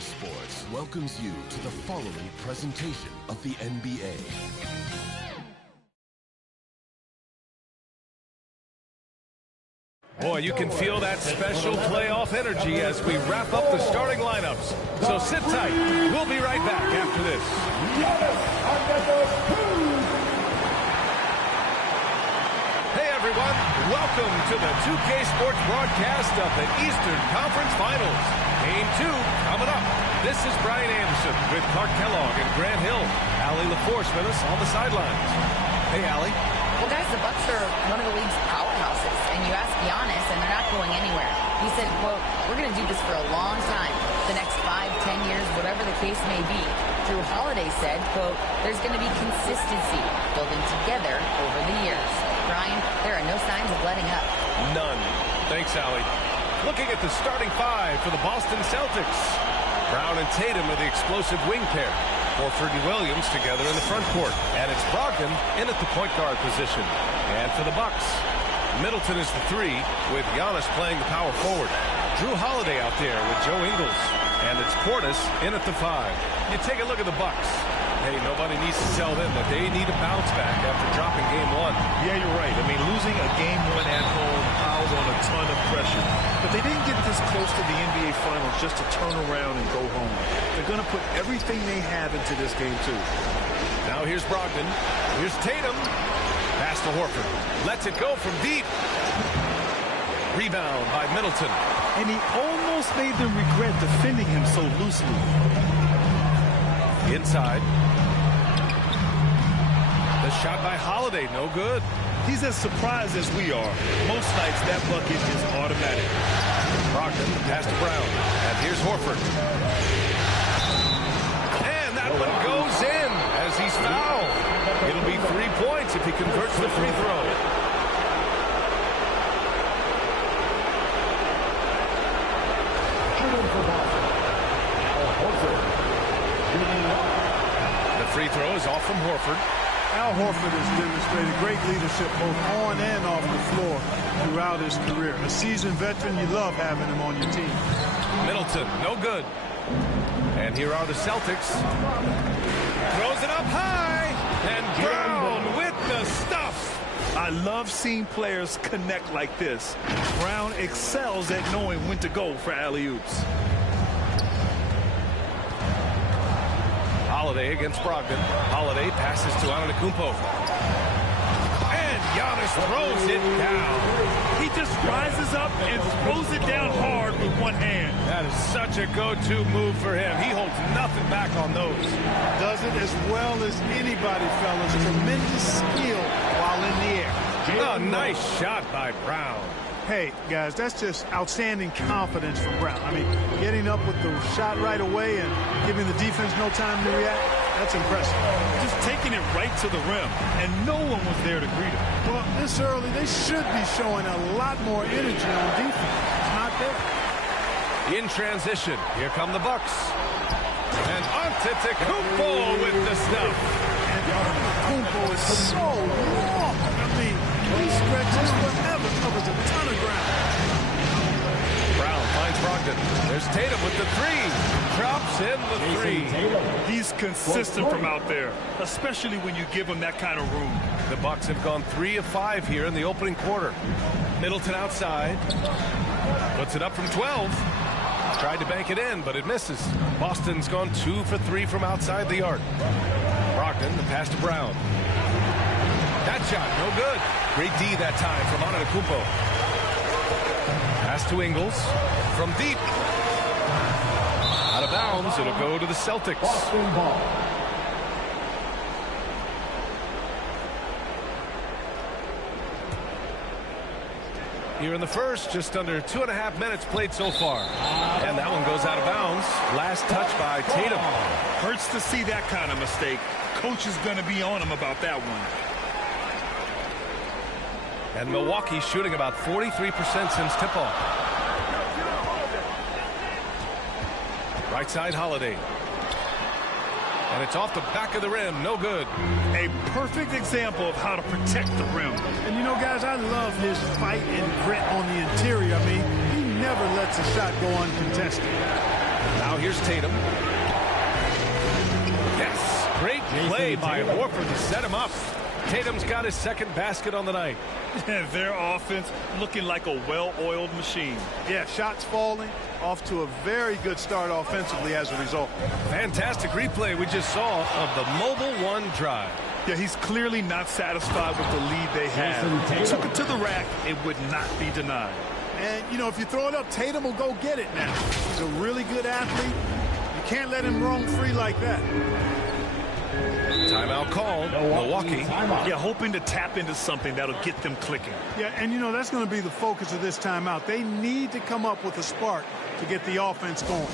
Sports welcomes you to the following presentation of the NBA. Boy, you can feel that special playoff energy as we wrap up the starting lineups. So sit tight. We'll be right back after this. Hey, everyone. Welcome to the 2K Sports Broadcast of the Eastern Conference Finals. Game 2 coming up. This is Brian Anderson with Clark Kellogg and Grant Hill. Allie LaForce with us on the sidelines. Hey, Allie. Well, guys, the Bucks are one of the league's powerhouses, and you ask Giannis, and they're not going anywhere. He said, quote, "We're going to do this for a long time, the next 5, 10 years, whatever the case may be." Drew Holiday said, quote, "There's going to be consistency building together over the years." Brian, there are no signs of letting up. None. Thanks, Allie. Looking at the starting 5 for the Boston Celtics. Brown and Tatum are the explosive wing pair. Horford and Williams together in the front court. And it's Brogdon in at the point guard position. And for the Bucks, Middleton is the 3, with Giannis playing the power forward. Drew Holiday out there with Joe Ingles. And it's Portis in at the 5. You take a look at the Bucks. Hey, nobody needs to tell them that they need a bounce back after dropping game 1. Yeah, you're right. I mean, losing a game 1 at home piles on a ton of pressure. But they didn't get this close to the NBA Finals just to turn around and go home. They're going to put everything they have into this game, too. Now here's Brogdon. Here's Tatum. Pass to Horford. Lets it go from deep. Rebound by Middleton. And he almost made them regret defending him so loosely. Inside. The shot by Holiday, no good. He's as surprised as we are. Most nights, that bucket is automatic. Brogdon, pass to Brown. And here's Horford. And that one goes in as he's fouled. It'll be 3 points if he converts the free throw. The free throw is off from Horford. Al Horford has demonstrated great leadership both on and off the floor throughout his career. A seasoned veteran, you love having him on your team. Middleton, no good. And here are the Celtics. Throws it up high. And Brown with the stuff. I love seeing players connect like this. Brown excels at knowing when to go for alley-oops. Holiday against Brogdon. Holiday passes to Antetokounmpo. And Giannis throws it down. He just rises up and throws it down hard with one hand. That is such a go-to move for him. He holds nothing back on those. Does it as well as anybody, fellas. Tremendous skill while in the air. A nice shot by Brown. Hey, guys, that's just outstanding confidence from Brown. I mean, getting up with the shot right away and giving the defense no time to react, that's impressive. Just taking it right to the rim, and no one was there to greet him. Well, this early, they should be showing a lot more energy on defense. It's not there. In transition, here come the Bucks. And Antetokounmpo with the stuff. And Antetokounmpo is so long. I mean, he stretches forever, covers a ton of ground. Brown finds Brogdon. There's Tatum with the 3. Drops in the 3. He's consistent from out there, especially when you give him that kind of room. The Bucks have gone 3 of 5 here in the opening quarter. Middleton outside. Puts it up from 12. Tried to bank it in, but it misses. Boston's gone 2 for 3 from outside the arc. Brogdon, the pass to Brown. That shot, no good. Great D that time from Antetokounmpo. Pass to Ingles from deep. Out of bounds, it'll go to the Celtics. Here in the first, just under 2.5 minutes played so far. And that one goes out of bounds. Last touch by Tatum. Hurts to see that kind of mistake. Coach is going to be on him about that one. And Milwaukee's shooting about 43% since tip-off. Right side, Holiday. And it's off the back of the rim. No good. A perfect example of how to protect the rim. And, you know, guys, I love his fight and grit on the interior. I mean, he never lets a shot go uncontested. Now here's Tatum. Yes, great play by Horford to set him up. Tatum's got his second basket on the night. Their offense looking like a well-oiled machine. Yeah, shots falling, off to a very good start offensively as a result. Fantastic replay we just saw of the Mobile One drive. Yeah, he's clearly not satisfied with the lead they have. Took it to the rack. It would not be denied. And, you know, if you throw it up, Tatum will go get it now. He's a really good athlete. You can't let him roam free like that. Timeout called. Milwaukee. Yeah, hoping to tap into something that'll get them clicking. Yeah, and, you know, that's going to be the focus of this timeout. They need to come up with a spark to get the offense going.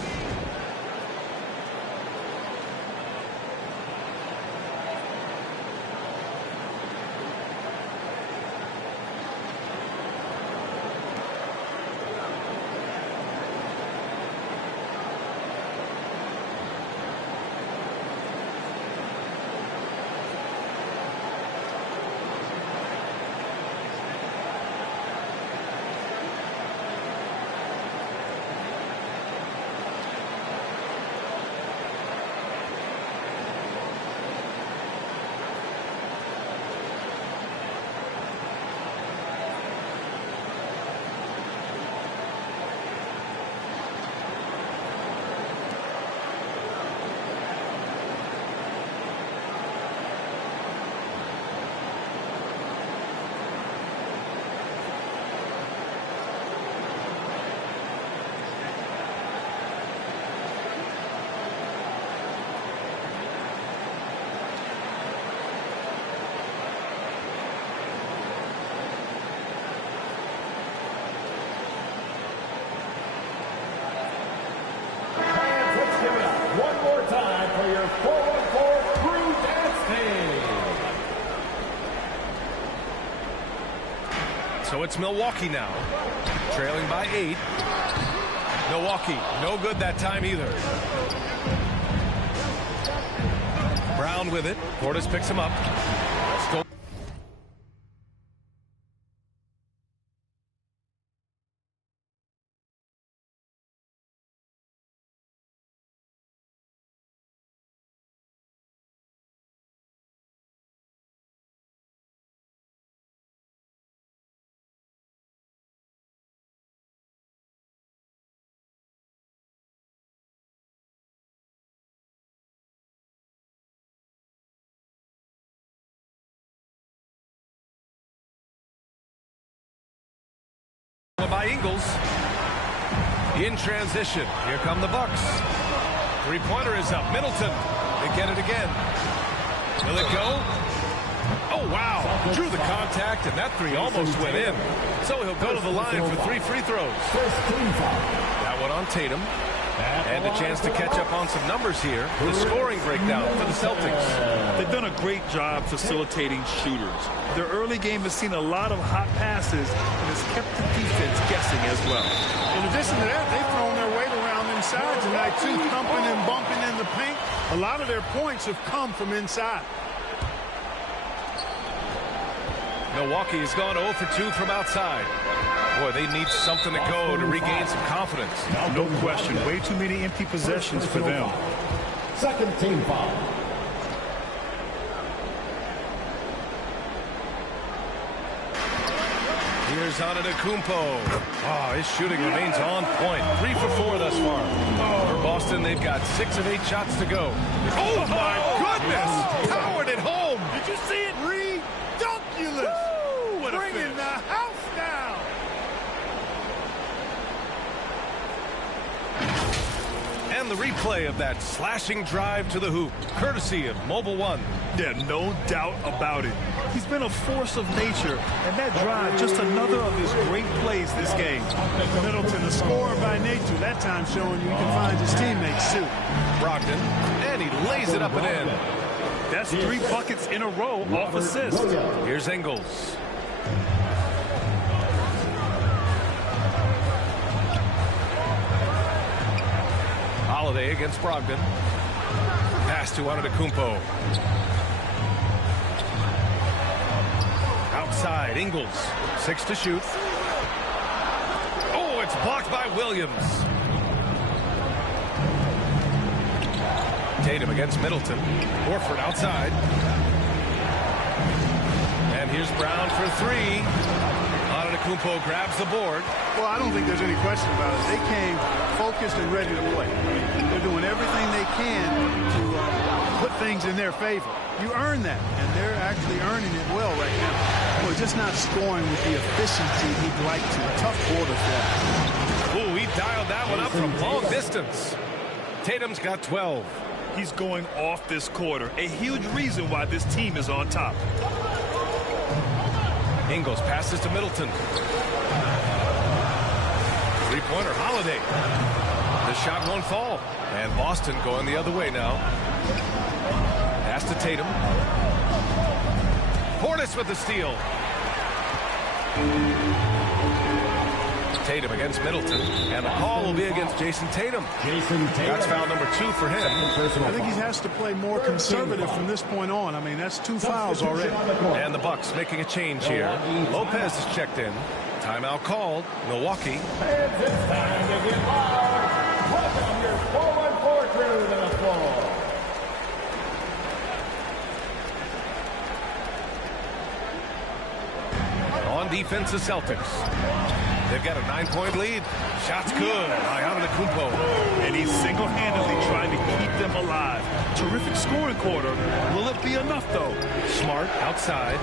One more time for your 414 crew dance team. So it's Milwaukee now, trailing by 8. Milwaukee, no good that time either. Brown with it. Portis picks him up. By Ingles in transition. Here come the Bucks. Three-pointer is up. Middleton. They get it again. Will it go? Oh, wow. Drew the contact, and that three almost went in. So he'll go to the line for 3 free throws. That one on Tatum. And a chance to catch up on some numbers here. The scoring breakdown for the Celtics. They've done a great job facilitating shooters. Their early game has seen a lot of hot passes and has kept the defense guessing as well. In addition to that, they've thrown their weight around inside tonight, too, thumping and bumping in the paint. A lot of their points have come from inside. Milwaukee has gone 0 for 2 from outside. Boy, they need something to go to regain some confidence. No question. Way too many empty possessions for them. Second team foul. Here's Antetokounmpo. Oh, his shooting remains on point. 3 for 4 thus far. For Boston, they've got 6 of 8 shots to go. Oh, my goodness! Powered it home! Did you see it? Redunculous! Bringing the house down! And the replay of that slashing drive to the hoop, courtesy of Mobile One. Yeah, no doubt about it. He's been a force of nature, and that drive, just another of his great plays this game. Middleton, a scorer by nature, that time showing you he can find his teammates, too. Brogdon, and he lays it up and in. That's 3 buckets in a row off assist. Here's Ingles. Holiday against Brogdon. Pass to Antetokounmpo. Outside, Ingles. 6 to shoot. Oh, it's blocked by Williams. Tatum against Middleton. Horford outside. And here's Brown for three. Antetokounmpo grabs the board. Well, I don't think there's any question about it. They came focused and ready to play. They're doing everything they can to put things in their favor. You earn that, and they're actually earning it well right now. Well, just not scoring with the efficiency he'd like to. Tough quarter for him. Ooh, he dialed that one up from long distance. Tatum's got 12. He's going off this quarter. A huge reason why this team is on top. Ingles passes to Middleton. Three-pointer, Holiday. The shot won't fall. And Boston going the other way now. Pass to Tatum. Portis with the steal. Tatum against Middleton. And the call will be against Jason Tatum. That's foul number 2 for him. I think he has to play more conservative from this point on. I mean, that's 2 fouls already. And the Bucks making a change here. Lopez is checked in. Timeout called. Milwaukee. And it's time to get loud. Welcome your forward court crew to the floor. On defense, the Celtics. They've got a 9-point lead. Shots good by Antetokounmpo. And he's single-handedly trying to keep them alive. Terrific scoring quarter. Will it be enough, though? Smart outside.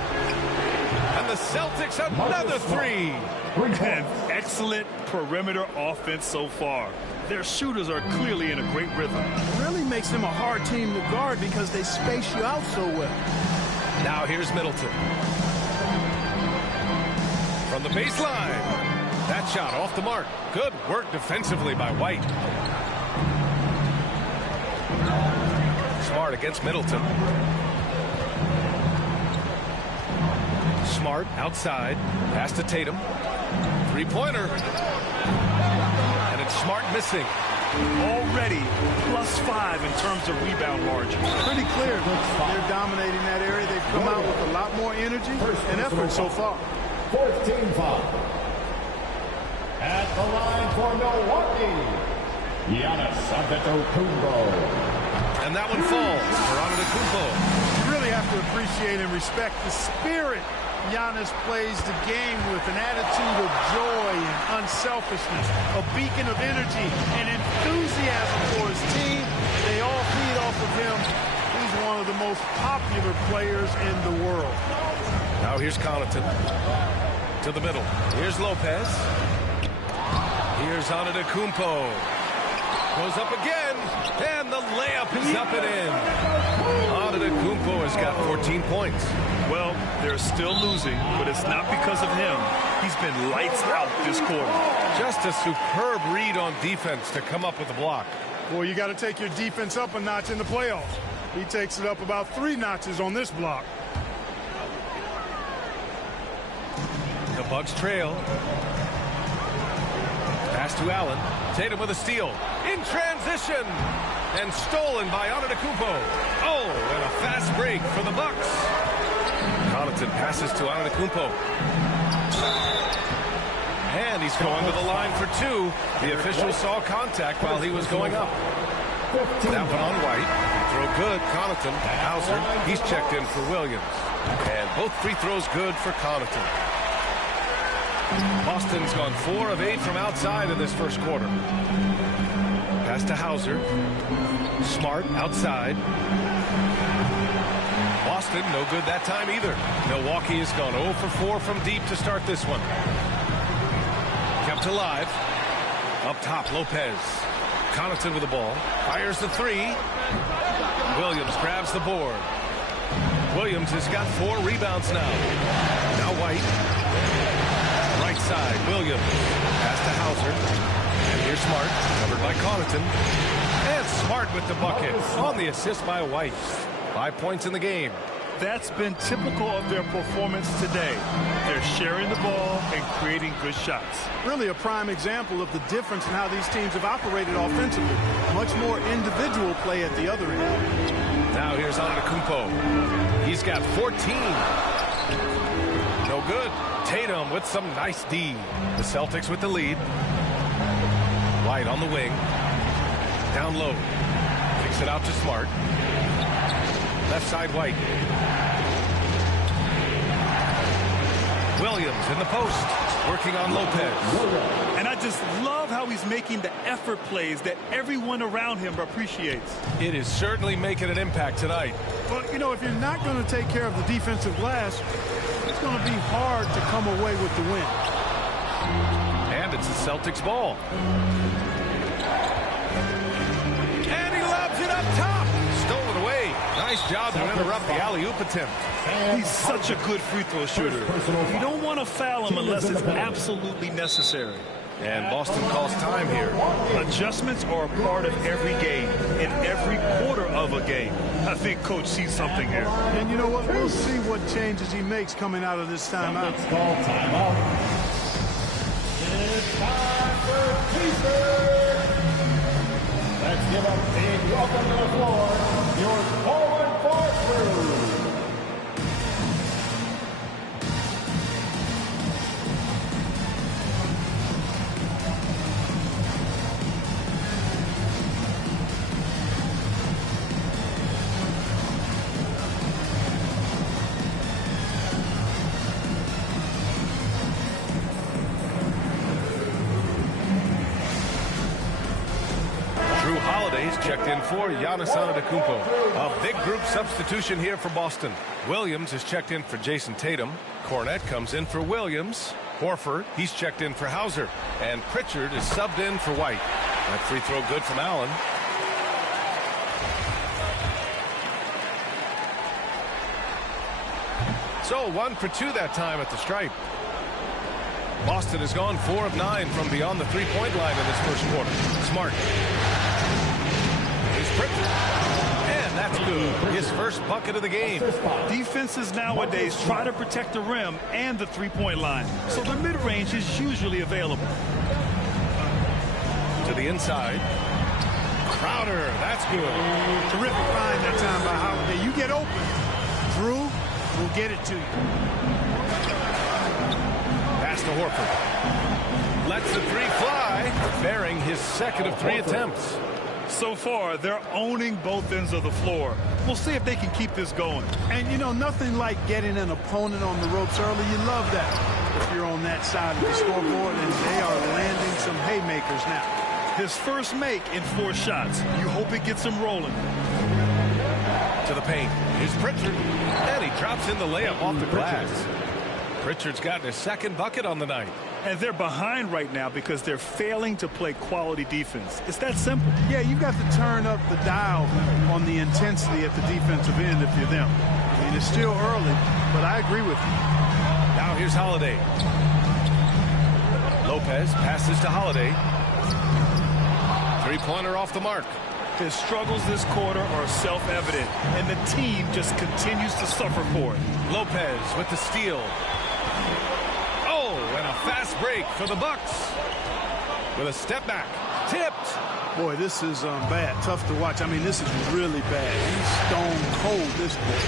And the Celtics another three. And excellent perimeter offense so far. Their shooters are clearly in a great rhythm. It really makes them a hard team to guard because they space you out so well. Now here's Middleton. From the baseline. That shot off the mark. Good work defensively by White. Smart against Middleton. Smart outside. Pass to Tatum. Three-pointer. And it's Smart missing. Already +5 in terms of rebound margin. Pretty clear. They're dominating that area. They've come out with a lot more energy and effort so far. 14 foul. At the line for Milwaukee, Giannis Antetokounmpo. And that one falls for Antetokounmpo. You really have to appreciate and respect the spirit Giannis plays the game with, an attitude of joy and unselfishness, a beacon of energy and enthusiasm for his team. They all feed off of him. He's one of the most popular players in the world. Now here's Connaughton to the middle. Here's Lopez. Here's Antetokounmpo. Goes up again, and the layup is up and in. Antetokounmpo has got 14 points. Well, they're still losing, but it's not because of him. He's been lights out this quarter. Just a superb read on defense to come up with the block. Boy, you got to take your defense up a notch in the playoffs. He takes it up about 3 notches on this block. The Bucks trail. Pass to Allen. Tatum with a steal. In transition. And stolen by Antetokounmpo. Oh, and a fast break for the Bucks. Connaughton passes to Antetokounmpo. And he's going to the line for 2. The official saw contact while he was going up. That one on White. Free throw good. Connaughton. Hauser. He's checked in for Williams. And both free throws good for Connaughton. Boston's gone 4 of 8 from outside in this first quarter. Pass to Hauser. Smart outside. Boston no good that time either. Milwaukee has gone 0 for 4 from deep to start this one. Kept alive. Up top, Lopez. Connaughton with the ball. Fires the 3. Williams grabs the board. Williams has got 4 rebounds now. Now White. Right side, Williams. Pass to Hauser. And here's Smart. Covered by Connaughton. And Smart with the bucket. On the assist by White. 5 points in the game. That's been typical of their performance today. They're sharing the ball and creating good shots. Really a prime example of the difference in how these teams have operated offensively. Much more individual play at the other end. Now here's Antetokounmpo. He's got 14. No good. Tatum with some nice D. The Celtics with the lead. White on the wing. Down low. Kicks it out to Smart. Left side White. Williams in the post, working on Lopez. And I just love how he's making the effort plays that everyone around him appreciates. It is certainly making an impact tonight. Well, you know, if you're not going to take care of the defensive glass, it's going to be hard to come away with the win. And it's the Celtics ball. And he lobs it up top. Stolen away. Nice job to interrupt the alley-oop attempt. He's such a good free throw shooter. You don't want to foul him unless it's absolutely necessary. And Boston calls time here. Adjustments are a part of every game, in every quarter of a game. I think Coach sees something here. And you know what? We'll see what changes he makes coming out of this timeout. Let's call timeout. It's time for pieces. Let's give a big welcome to the floor, your forward crew. Checked in for Giannis Antetokounmpo. A big group substitution here for Boston. Williams is checked in for Jason Tatum. Cornette comes in for Williams. Horford, he's checked in for Hauser. And Pritchard is subbed in for White. That free throw good from Allen. So 1 for 2 that time at the stripe. Boston has gone 4 of 9 from beyond the three-point line in this first quarter. Smart. And that's good. His first bucket of the game. Defenses nowadays try to protect the rim and the three-point line, so the mid-range is usually available. To the inside. Crowder, that's good. Terrific find that time by Holiday. You get open. Drew will get it to you. Pass to Horford. Lets the three fly, bearing his second of 3 attempts. So far, they're owning both ends of the floor. We'll see if they can keep this going. And, you know, nothing like getting an opponent on the ropes early. You love that if you're on that side of the scoreboard, and they are landing some haymakers now. His first make in 4 shots. You hope it gets him rolling. To the paint. Here's Pritchard. And he drops in the layup off the glass. Pritchard's gotten his second bucket on the night. And they're behind right now because they're failing to play quality defense. It's that simple. Yeah, you've got to turn up the dial on the intensity at the defensive end if you're them. I mean, it's still early, but I agree with you. Now here's Holiday. Lopez passes to Holiday. Three-pointer off the mark. His struggles this quarter are self-evident, and the team just continues to suffer for it. Lopez with the steal. And a fast break for the Bucks. With a step back. Tipped. Boy, this is bad. Tough to watch. I mean, this is really bad. He's stone cold, this boy.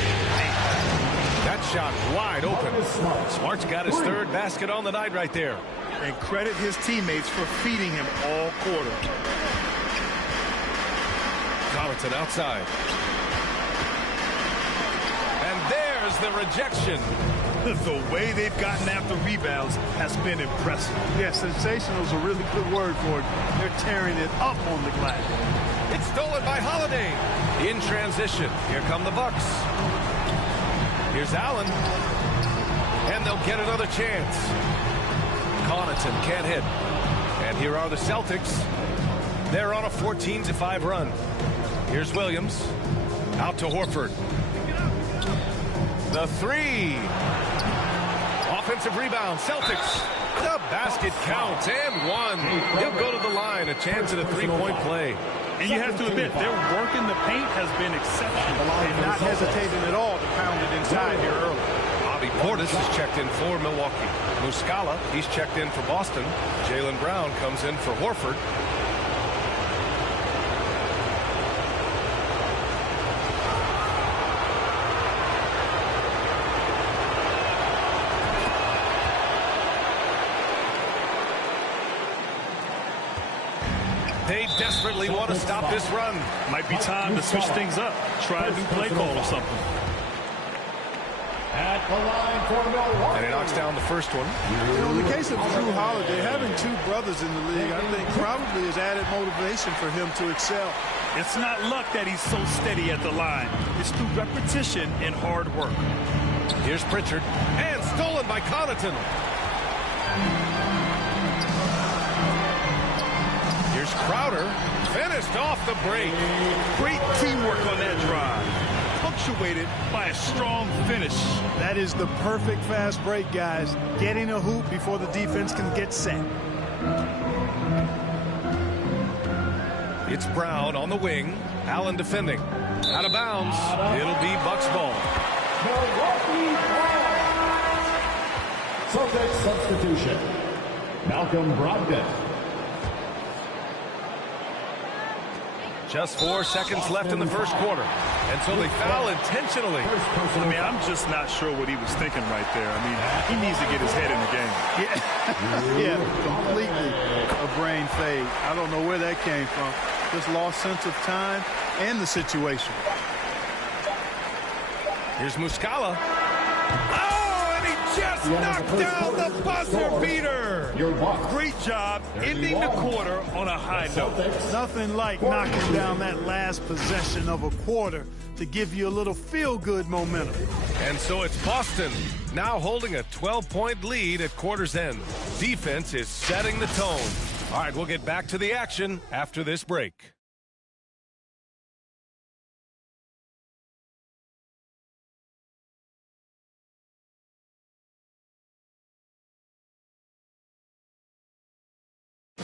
That shot wide open. Smart's got his third basket on the night right there. And credit his teammates for feeding him all quarter. Connaughton outside. And there's the rejection. The way they've gotten after rebounds has been impressive. Yeah, sensational is a really good word for it. They're tearing it up on the glass. It's stolen by Holiday. In transition. Here come the Bucks. Here's Allen. And they'll get another chance. Connaughton can't hit. And here are the Celtics. They're on a 14-5 run. Here's Williams. Out to Horford. The three. Offensive rebound. Celtics. The basket counts. And one. He'll go to the line. A chance at a three-point play. And you have to admit, their work in the paint has been exceptional. They're not hesitating at all to pound it inside here early. Bobby Portis is checked in for Milwaukee. Muscala, he's checked in for Boston. Jaylen Brown comes in for Horford. They desperately want to stop this run. Might be time to switch things up. Try a new play call or something. At the line for Milwaukee. And he knocks down the first one. You know, in the case of Drew Holiday, having two brothers in the league, I think probably is added motivation for him to excel. It's not luck that he's so steady at the line. It's through repetition and hard work. Here's Pritchard. And stolen by Connaughton. Here's Crowder. Finished off the break. Great teamwork on that drive. Punctuated by a strong finish. That is the perfect fast break, guys. Getting a hoop before the defense can get set. It's Brown on the wing. Allen defending. Out of bounds. It'll be Bucks ball. Milwaukee Browns. Celtics substitution. Malcolm Brogdon. Just 4 seconds left in the first quarter. And so they foul intentionally. I mean, I'm just not sure what he was thinking right there. I mean, he needs to get his head in the game. Yeah, completely a brain fade. I don't know where that came from. Just lost sense of time and the situation. Here's Muscala. Oh, and he just knocked down the buzzer beater. Great job ending the quarter on a high note. Nothing like knocking down that last possession of a quarter to give you a little feel-good momentum. And so it's Boston now holding a 12-point lead at quarter's end. Defense is setting the tone. All right, we'll get back to the action after this break.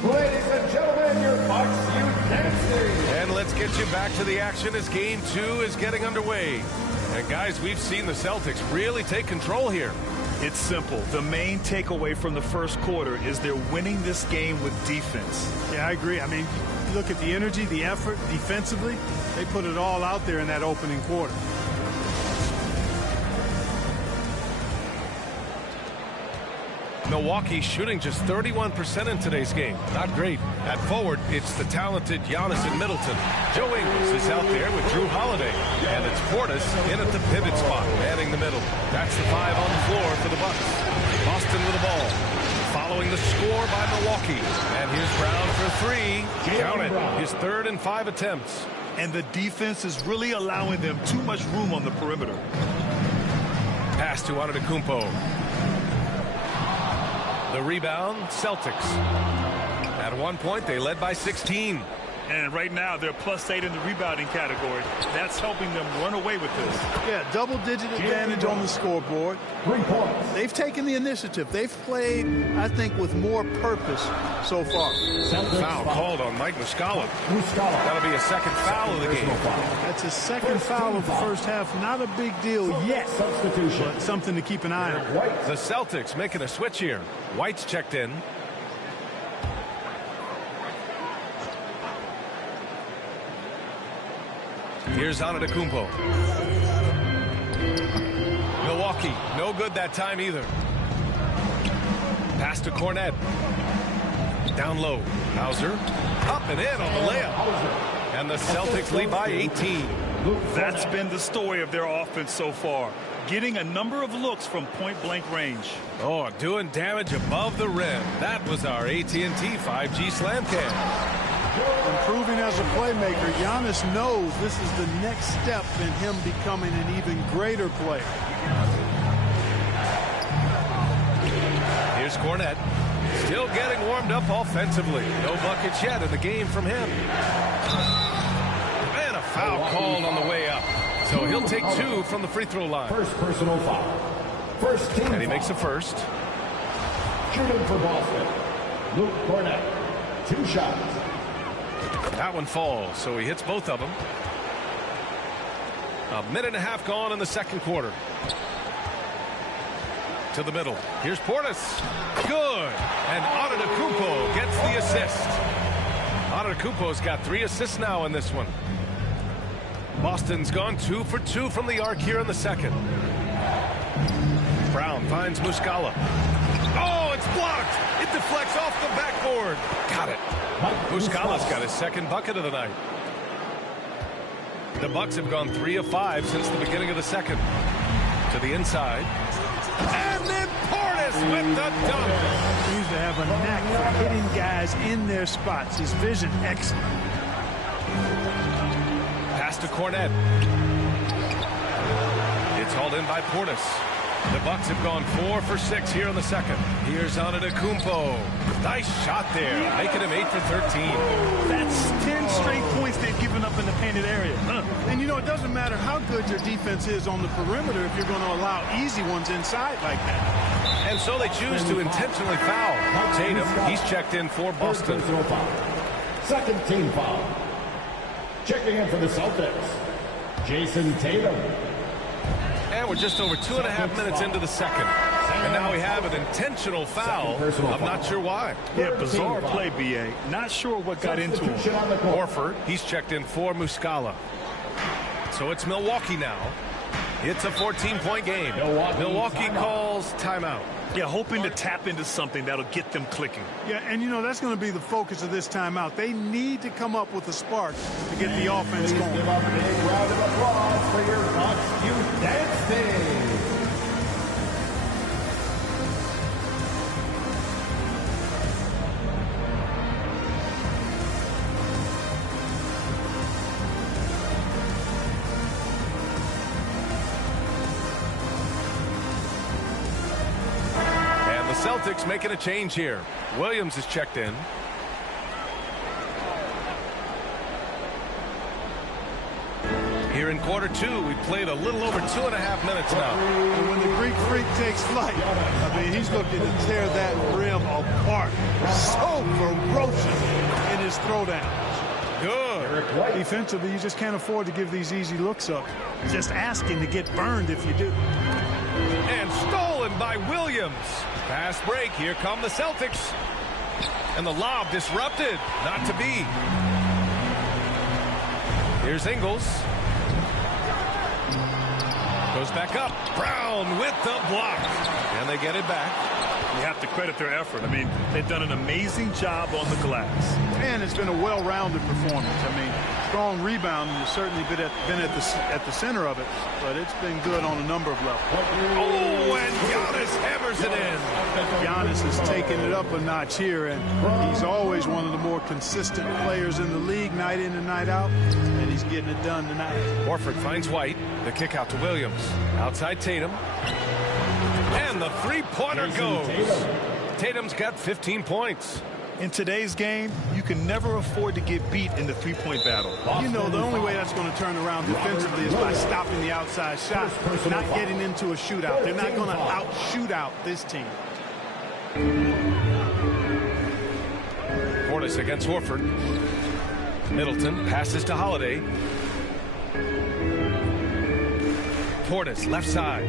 Ladies and gentlemen, your Bucks dancing. And let's get you back to the action as Game 2 is getting underway. And guys, we've seen the Celtics really take control here. It's simple. The main takeaway from the first quarter is they're winning this game with defense. Yeah, I agree. I mean, you look at the energy, the effort, defensively, they put it all out there in that opening quarter. Milwaukee shooting just 31% in today's game. Not great. At forward, it's the talented Giannis and Middleton. Joe Ingles is out there with Drew Holiday. And it's Portis in at the pivot spot, manning the middle. That's the 5 on the floor for the Bucks. Boston with the ball. Following the score by Milwaukee. And here's Brown for 3. Count it. His 3rd and 5 attempts. And the defense is really allowing them too much room on the perimeter. Pass to Antetokounmpo. The rebound, Celtics. At one point, they led by 16. And right now, they're +8 in the rebounding category. That's helping them run away with this. Yeah, double-digit advantage on the scoreboard. 3 points. They've taken the initiative. They've played, I think, with more purpose so far. Foul called on Mike Muscala. That'll be a second foul of the game. That's his second foul of the first half. Not a big deal yet, but something to keep an eye on. The Celtics making a switch here. White's checked in. Here's Antetokounmpo. Milwaukee, no good that time either. Pass to Cornet. Down low. Hauser. Up and in on the layup. And the Celtics lead by 18. That's been the story of their offense so far. Getting a number of looks from point-blank range. Oh, doing damage above the rim. That was our AT&T 5G slam cam. Improving as a playmaker, Giannis knows this is the next step in him becoming an even greater player. Here's Cornet. Still getting warmed up offensively. No buckets yet in the game from him. And a foul called on the way up. So he'll take 2 from the free throw line. First personal foul. First team. And he makes the first. Shooting for Boston. Luke Cornet. 2 shots. That one falls, so he hits both of them. A minute and a half gone in the second quarter. To the middle. Here's Portis. Good. And Antetokounmpo gets the assist. Antetokounmpo's got 3 assists now in this one. Boston's gone 2 for 2 from the arc here in the second. Brown finds Muscala. Oh, it's blocked. It deflects off the backboard. Got it. Muscala's got his second bucket of the night. The Bucks have gone 3 of 5 since the beginning of the second. To the inside. And then Portis with the dunk. He used to have a knack for hitting guys in their spots. His vision excellent. Pass to Cornette. It's hauled in by Portis. The Bucks have gone 4 for 6 here in the second. Here's Antetokounmpo. Nice shot there, making him 8 for 13. That's 10 straight points they've given up in the painted area. And, you know, it doesn't matter how good your defense is on the perimeter if you're going to allow easy ones inside like that. And so they choose to intentionally foul Tatum. He's checked in for Boston. Second team foul. Checking in for the Celtics, Jason Tatum. And we're just over 2.5 minutes into the second. And now we have an intentional foul. I'm not sure why. Yeah, bizarre play, B.A. Not sure what got into him. Horford, he's checked in for Muscala. So it's Milwaukee now. It's a 14-point game. Milwaukee calls timeout. Yeah, hoping to tap into something that'll get them clicking. Yeah, and, you know, that's going to be the focus of this timeout. They need to come up with a spark to get the offense going. Give a big round of applause for your Bucks Youth Dance Team. Celtics making a change here. Williams is checked in. Here in quarter 2, we played a little over 2.5 minutes now. And when the Greek Freak takes flight, I mean, he's looking to tear that rim apart. So ferocious in his throwdowns. Good. Defensively, you just can't afford to give these easy looks up. Just asking to get burned if you do. And stolen by Williams. Fast break. Here come the Celtics. And the lob disrupted. Not to be. Here's Ingles. Goes back up. Brown with the block. And they get it back. You have to credit their effort. I mean, they've done an amazing job on the glass. And it's been a well-rounded performance. I mean, strong rebounding has certainly been at the center of it, but it's been good on a number of levels. Oh, and Giannis hammers it in. Giannis has taken it up a notch here, and he's always one of the more consistent players in the league, night in and night out, and he's getting it done tonight. Horford finds White. The kick out to Williams. Outside Tatum. And the three-pointer goes. Tatum's got 15 points. In today's game, you can never afford to get beat in the three-point battle. You know, the only way that's going to turn around defensively is by stopping the outside shot, not getting into a shootout. They're not going to out-shoot out this team. Portis against Horford. Middleton passes to Holiday. Portis, left side.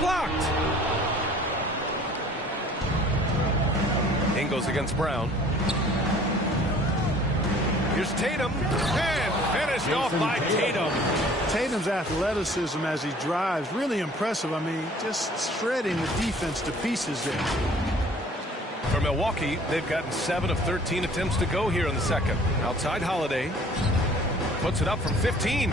Blocked. Ingles against Brown. Here's Tatum. And finished off by Tatum. Tatum's athleticism as he drives, really impressive. I mean, just shredding the defense to pieces there. For Milwaukee, they've gotten 7 of 13 attempts to go here in the second. Outside Holiday. Puts it up from 15.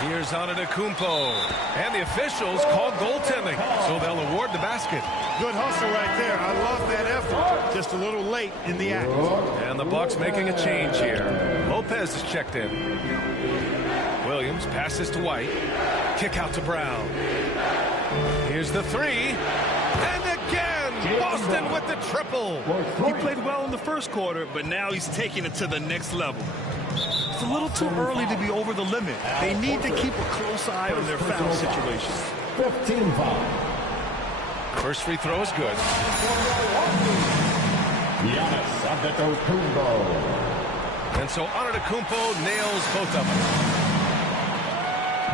Here's Antetokounmpo. And the officials call goaltending, so they'll award the basket. Good hustle right there. I love that effort. Just a little late in the act. And the Bucks making a change here. Lopez is checked in. Williams passes to White. Kick out to Brown. Here's the three. And again, Boston with the triple. He played well in the first quarter, but now he's taking it to the next level. It's a little too early to be over the limit. They need to keep a close eye on their foul situation. 15 foul. First free throw is good. Giannis Antetokounmpo. And so Antetokounmpo nails both of them.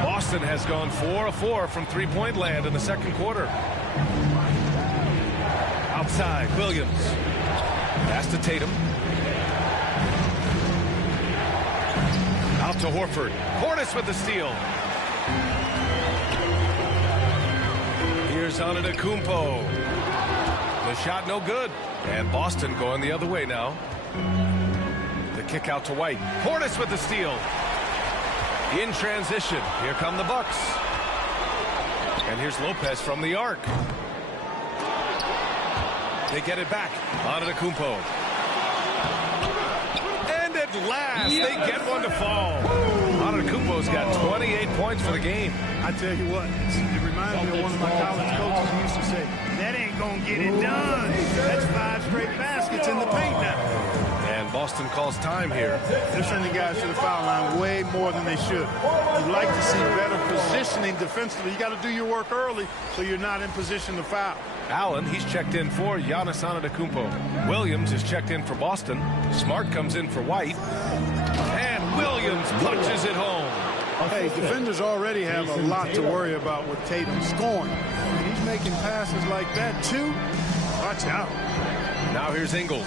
Boston has gone 4 of 4 from three-point land in the second quarter. Outside, Williams. Pass to Tatum. Out to Horford. Portis with the steal. Here's Antetokounmpo. The shot no good. And Boston going the other way now. The kick out to White. Portis with the steal. In transition. Here come the Bucks. And here's Lopez from the arc. They get it back. Antetokounmpo. And at last, they get one to fall. Antetokounmpo's got 28 points for the game. I tell you what, it reminds me of one of my college coaches who used to say, that ain't going to get it done. That's 5 straight baskets in the paint now. And Boston calls time here. They're sending guys to the foul line way more than they should. You'd like to see better positioning defensively. You got to do your work early so you're not in position to foul. Allen, he's checked in for Giannis Antetokounmpo. Williams is checked in for Boston. Smart comes in for White. And Williams punches it home. Hey, defenders already have a lot to worry about with Tatum scoring. And he's making passes like that, too. Watch out. Now here's Ingles.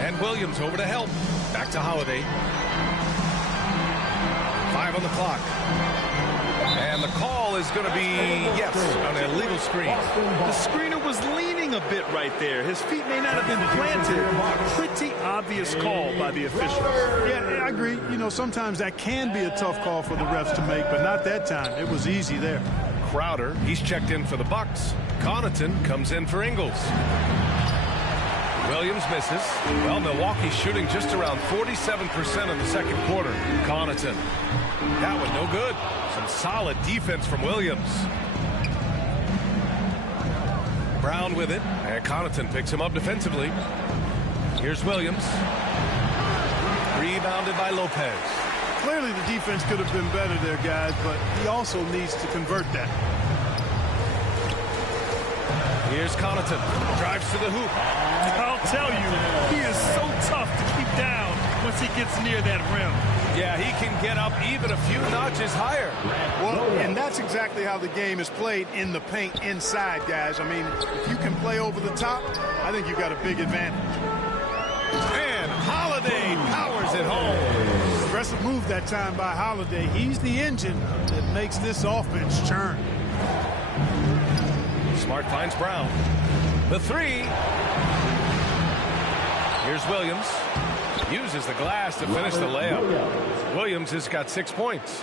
And Williams over to help. Back to Holiday. 5 on the clock. And the call is going to be, yes, on an illegal screen. The screener was leaning a bit right there. His feet may not have been planted. Pretty obvious call by the officials. Yeah, I agree. You know, sometimes that can be a tough call for the refs to make, but not that time. It was easy there. Crowder, he's checked in for the Bucks. Connaughton comes in for Ingles. Williams misses. Well, Milwaukee's shooting just around 47% in the second quarter. Connaughton. That one no good. Some solid defense from Williams. Brown with it. And Connaughton picks him up defensively. Here's Williams. Rebounded by Lopez. Clearly the defense could have been better there, guys, but he also needs to convert that. Here's Connaughton. Drives to the hoop. I'll tell you, he is so tough to keep down once he gets near that rim. Yeah, he can get up even a few notches higher. Well, and that's exactly how the game is played in the paint inside, guys. I mean, if you can play over the top, I think you've got a big advantage. And Holiday powers it home. Aggressive move that time by Holiday. He's the engine that makes this offense churn. Smart finds Brown. The three. Here's Williams. Uses the glass to finish the layup. Williams has got 6 points.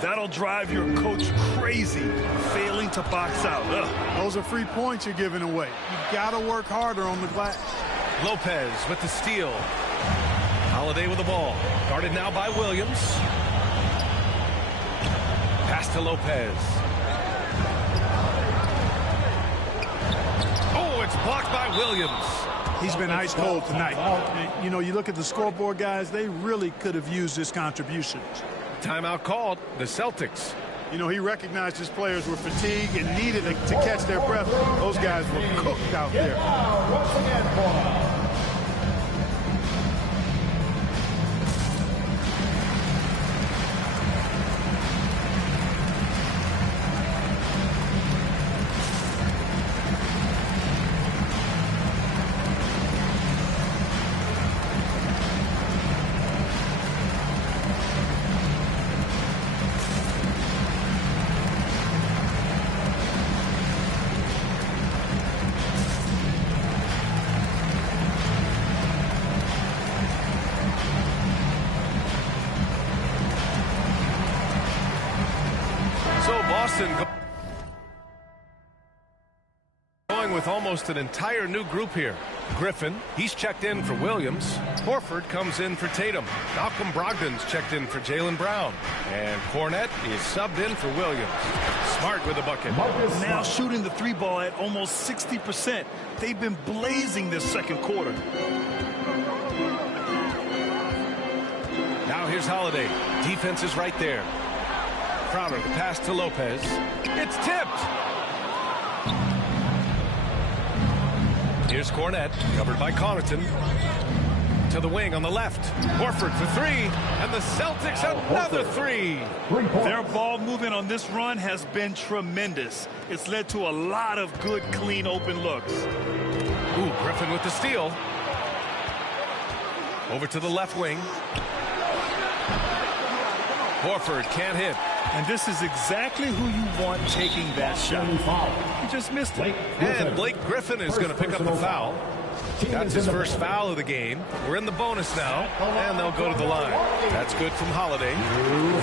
That'll drive your coach crazy, failing to box out. Ugh. Those are free points you're giving away. You've got to work harder on the glass. Lopez with the steal. Holiday with the ball. Guarded now by Williams. Pass to Lopez. Oh, it's blocked by Williams. He's been ice cold tonight. You know, you look at the scoreboard, guys, they really could have used his contributions. Timeout called. The Celtics. You know, he recognized his players were fatigued and needed to catch their breath. Those guys were cooked out there. Once again, going with almost an entire new group here. Griffin, he's checked in for Williams. Horford comes in for Tatum. Malcolm Brogdon's checked in for Jaylen Brown. And Cornette is subbed in for Williams. Smart with the bucket. Now shooting the three ball at almost 60%. They've been blazing this second quarter. Now here's Holiday. Defense is right there. Crowder, the pass to Lopez. It's tipped. Here's Cornette, covered by Connaughton. To the wing on the left. Horford for three, and the Celtics another three. Their ball movement on this run has been tremendous. It's led to a lot of good, clean, open looks. Ooh, Griffin with the steal. Over to the left wing. Horford can't hit. And this is exactly who you want taking that shot. He just missed it. And Blake Griffin is going to pick up the foul. That's his first foul of the game. We're in the bonus now, and they'll go to the line. That's good from Holiday.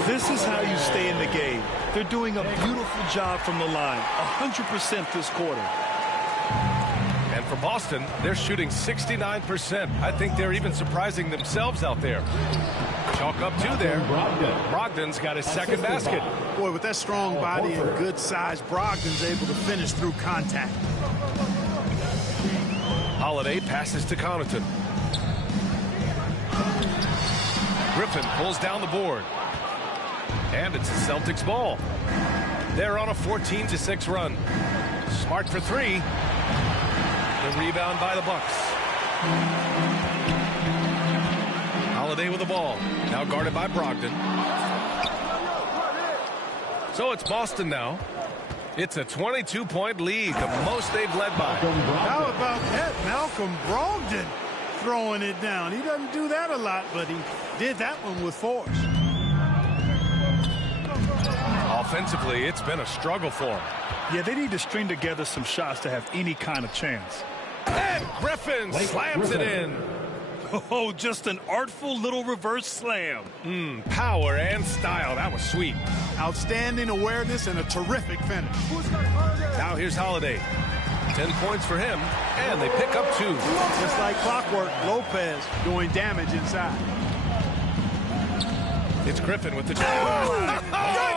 This is how you stay in the game. They're doing a beautiful job from the line, 100% this quarter. And for Boston, they're shooting 69%. I think they're even surprising themselves out there. Chalk up two there. Brogdon's got his second basket. Boy, with that strong body and good size, Brogdon's able to finish through contact. Holiday passes to Connaughton. Griffin pulls down the board. And it's the Celtics ball. They're on a 14-6 run. Smart for three. The rebound by the Bucks. Holiday with the ball. Now guarded by Brogdon. So it's Boston now. It's a 22-point lead, the most they've led by. How about that? Malcolm Brogdon throwing it down. He doesn't do that a lot, but he did that one with force. Offensively, it's been a struggle for him. Yeah, they need to string together some shots to have any kind of chance. And Griffin slams it in. Oh, just an artful little reverse slam. Power and style. That was sweet. Outstanding awareness and a terrific finish. Now here's Holiday. 10 points for him, and they pick up two. Just like clockwork, Lopez doing damage inside. It's Griffin with the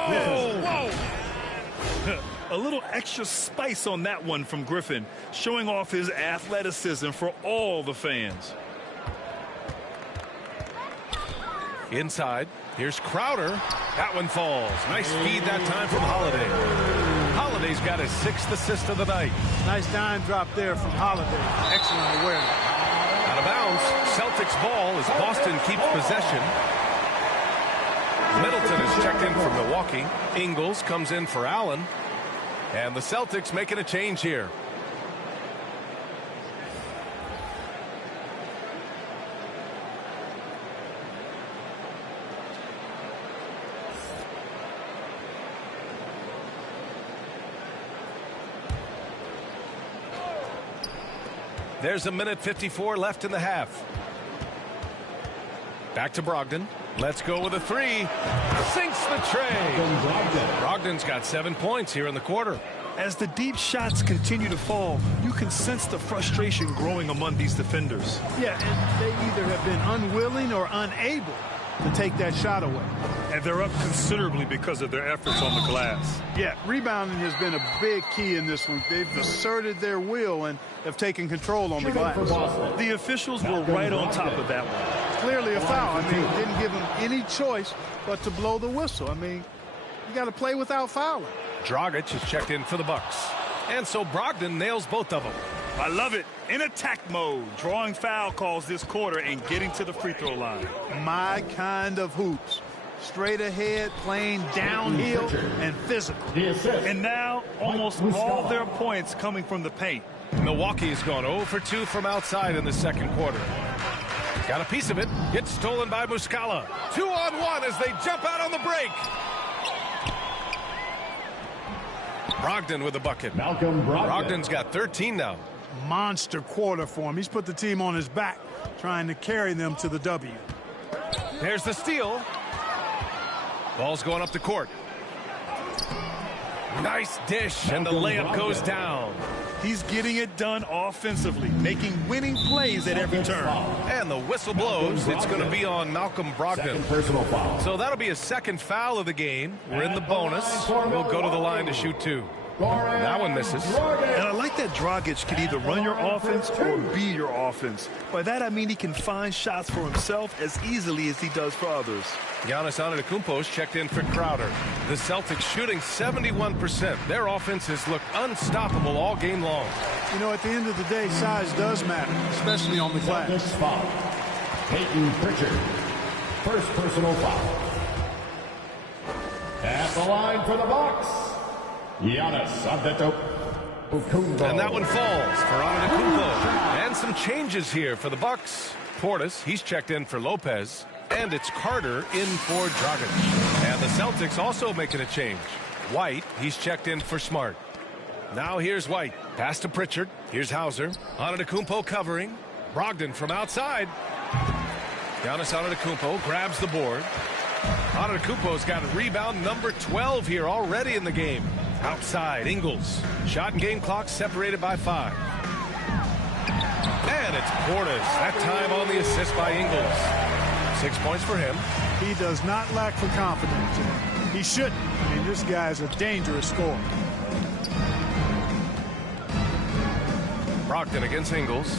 Whoa! A little extra spice on that one from Griffin, showing off his athleticism for all the fans. Inside, here's Crowder. That one falls. Nice feed that time from Holiday. Holiday's got his 6th assist of the night. Nice dime drop there from Holiday. Excellent awareness. Out of bounds, Celtics ball as Boston keeps possession. Middleton is checked in for Milwaukee. Ingles comes in for Allen. And the Celtics making a change here. There's a minute 54 left in the half. Back to Brogdon. Let's go with a three. Sinks the tray. Brogdon's got 7 points here in the quarter. As the deep shots continue to fall, you can sense the frustration growing among these defenders. Yeah, and they either have been unwilling or unable to take that shot away. And they're up considerably because of their efforts on the glass. Yeah, rebounding has been a big key in this one. They've asserted their will and have taken control on the glass. The officials were right on top of that one. Clearly a foul. I mean, didn't give them any choice but to blow the whistle. I mean, you got to play without fouling. Dragic is checked in for the Bucks. And so Brogdon nails both of them. I love it. In attack mode, drawing foul calls this quarter and getting to the free throw line. My kind of hoops. Straight ahead, playing downhill and physical. And now, almost all their points coming from the paint. Milwaukee's gone 0 for 2 from outside in the second quarter. Got a piece of it. Gets stolen by Muscala. 2-on-1 as they jump out on the break. Brogdon with a bucket. Brogdon's got 13 now. Monster quarter for him. He's put the team on his back, trying to carry them to the W. There's the steal. Ball's going up the court. Nice dish, and the layup goes down. He's getting it done offensively, making winning plays at every turn. And the whistle blows. It's going to be on Malcolm Brogdon. So that'll be a second foul of the game. We're in the bonus. We'll go to the line to shoot two. That one misses. And I like that Dragic can either run your offense or be your offense. By that, I mean he can find shots for himself as easily as he does for others. Giannis Antetokounmpo's checked in for Crowder. The Celtics shooting 71%. Their offenses look unstoppable all game long. You know, at the end of the day, size does matter, especially on the glass. Foul. Peyton Pritchard. First personal foul. At the line for the Bucks, Giannis Antetokounmpo. And that one falls for Antetokounmpo. And some changes here for the Bucks. Portis, he's checked in for Lopez. And it's Carter in for Dragic. And the Celtics also making a change. White, he's checked in for Smart. Now here's White. Pass to Pritchard. Here's Hauser. Antetokounmpo covering. Brogdon from outside. Giannis Antetokounmpo grabs the board. Antetokounmpo's got rebound number 12 here already in the game. Outside, Ingles. Shot and game clock separated by 5. And it's Portis. That time on the assist by Ingles. 6 points for him. He does not lack for confidence. He shouldn't. I mean, this guy's a dangerous scorer. Brogdon against Ingles.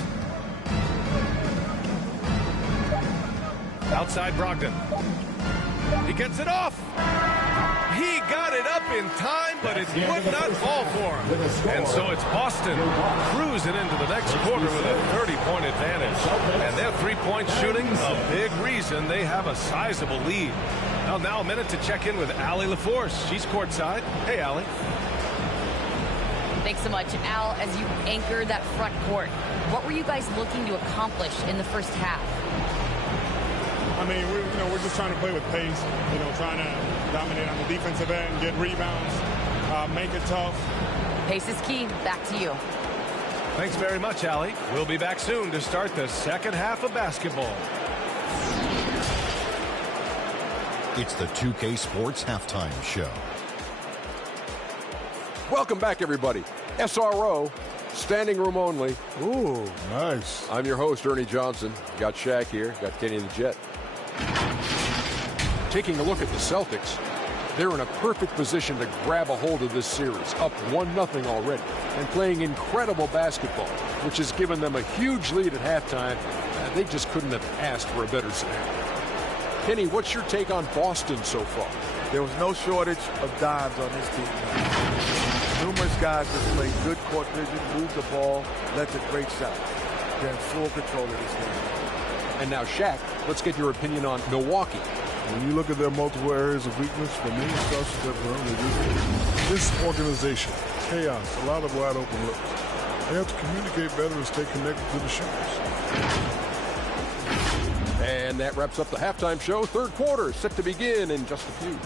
Outside Brogdon. He gets it off. He got it up in time, but it would not fall for him. And so it's Boston cruising into the next quarter with a 30-point advantage. And their three-point shooting, a big reason they have a sizable lead. Now a minute to check in with Allie LaForce. She's courtside. Hey, Allie. Thanks so much. Al, as you anchored that front court, what were you guys looking to accomplish in the first half? I mean, we're just trying to play with pace, trying to dominate on the defensive end, get rebounds, make it tough. Pace is key. Back to you. Thanks very much, Allie. We'll be back soon to start the second half of basketball. It's the 2K Sports Halftime Show. Welcome back, everybody. SRO, standing room only. Ooh, nice. I'm your host, Ernie Johnson. Got Shaq here. Got Kenny the Jet. Taking a look at the Celtics, they're in a perfect position to grab a hold of this series, up 1-0 already, and playing incredible basketball, which has given them a huge lead at halftime. They just couldn't have asked for a better scenario. Kenny, what's your take on Boston so far? There was no shortage of dimes on this team. Numerous guys that played good court vision, moved the ball, led to great shots. They're in full control of this game. And now, Shaq, let's get your opinion on Milwaukee. When you look at their multiple areas of weakness, for me, it starts with their disorganization, chaos, a lot of wide open looks. They have to communicate better and stay connected to the shooters. And that wraps up the halftime show. Third quarter set to begin in just a few.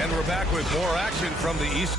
And we're back with more action from the East.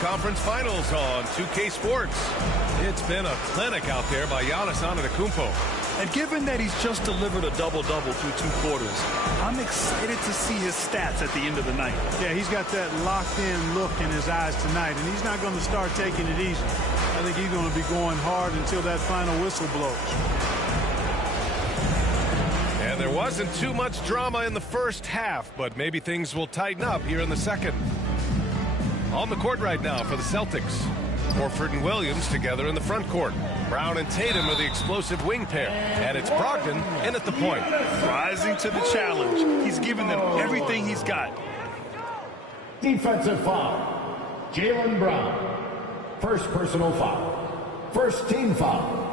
Conference Finals on 2K Sports. It's been a clinic out there by Giannis Antetokounmpo. And given that he's just delivered a double-double through 2 quarters, I'm excited to see his stats at the end of the night. Yeah, he's got that locked-in look in his eyes tonight, and he's not going to start taking it easy. I think he's going to be going hard until that final whistle blows. And there wasn't too much drama in the first half, but maybe things will tighten up here in the second. On the court right now for the Celtics. Horford and Williams together in the front court. Brown and Tatum are the explosive wing pair. And it's Brogdon in at the point. Rising to the challenge. He's given them everything he's got. Defensive foul. Jaylen Brown. First personal foul. First team foul.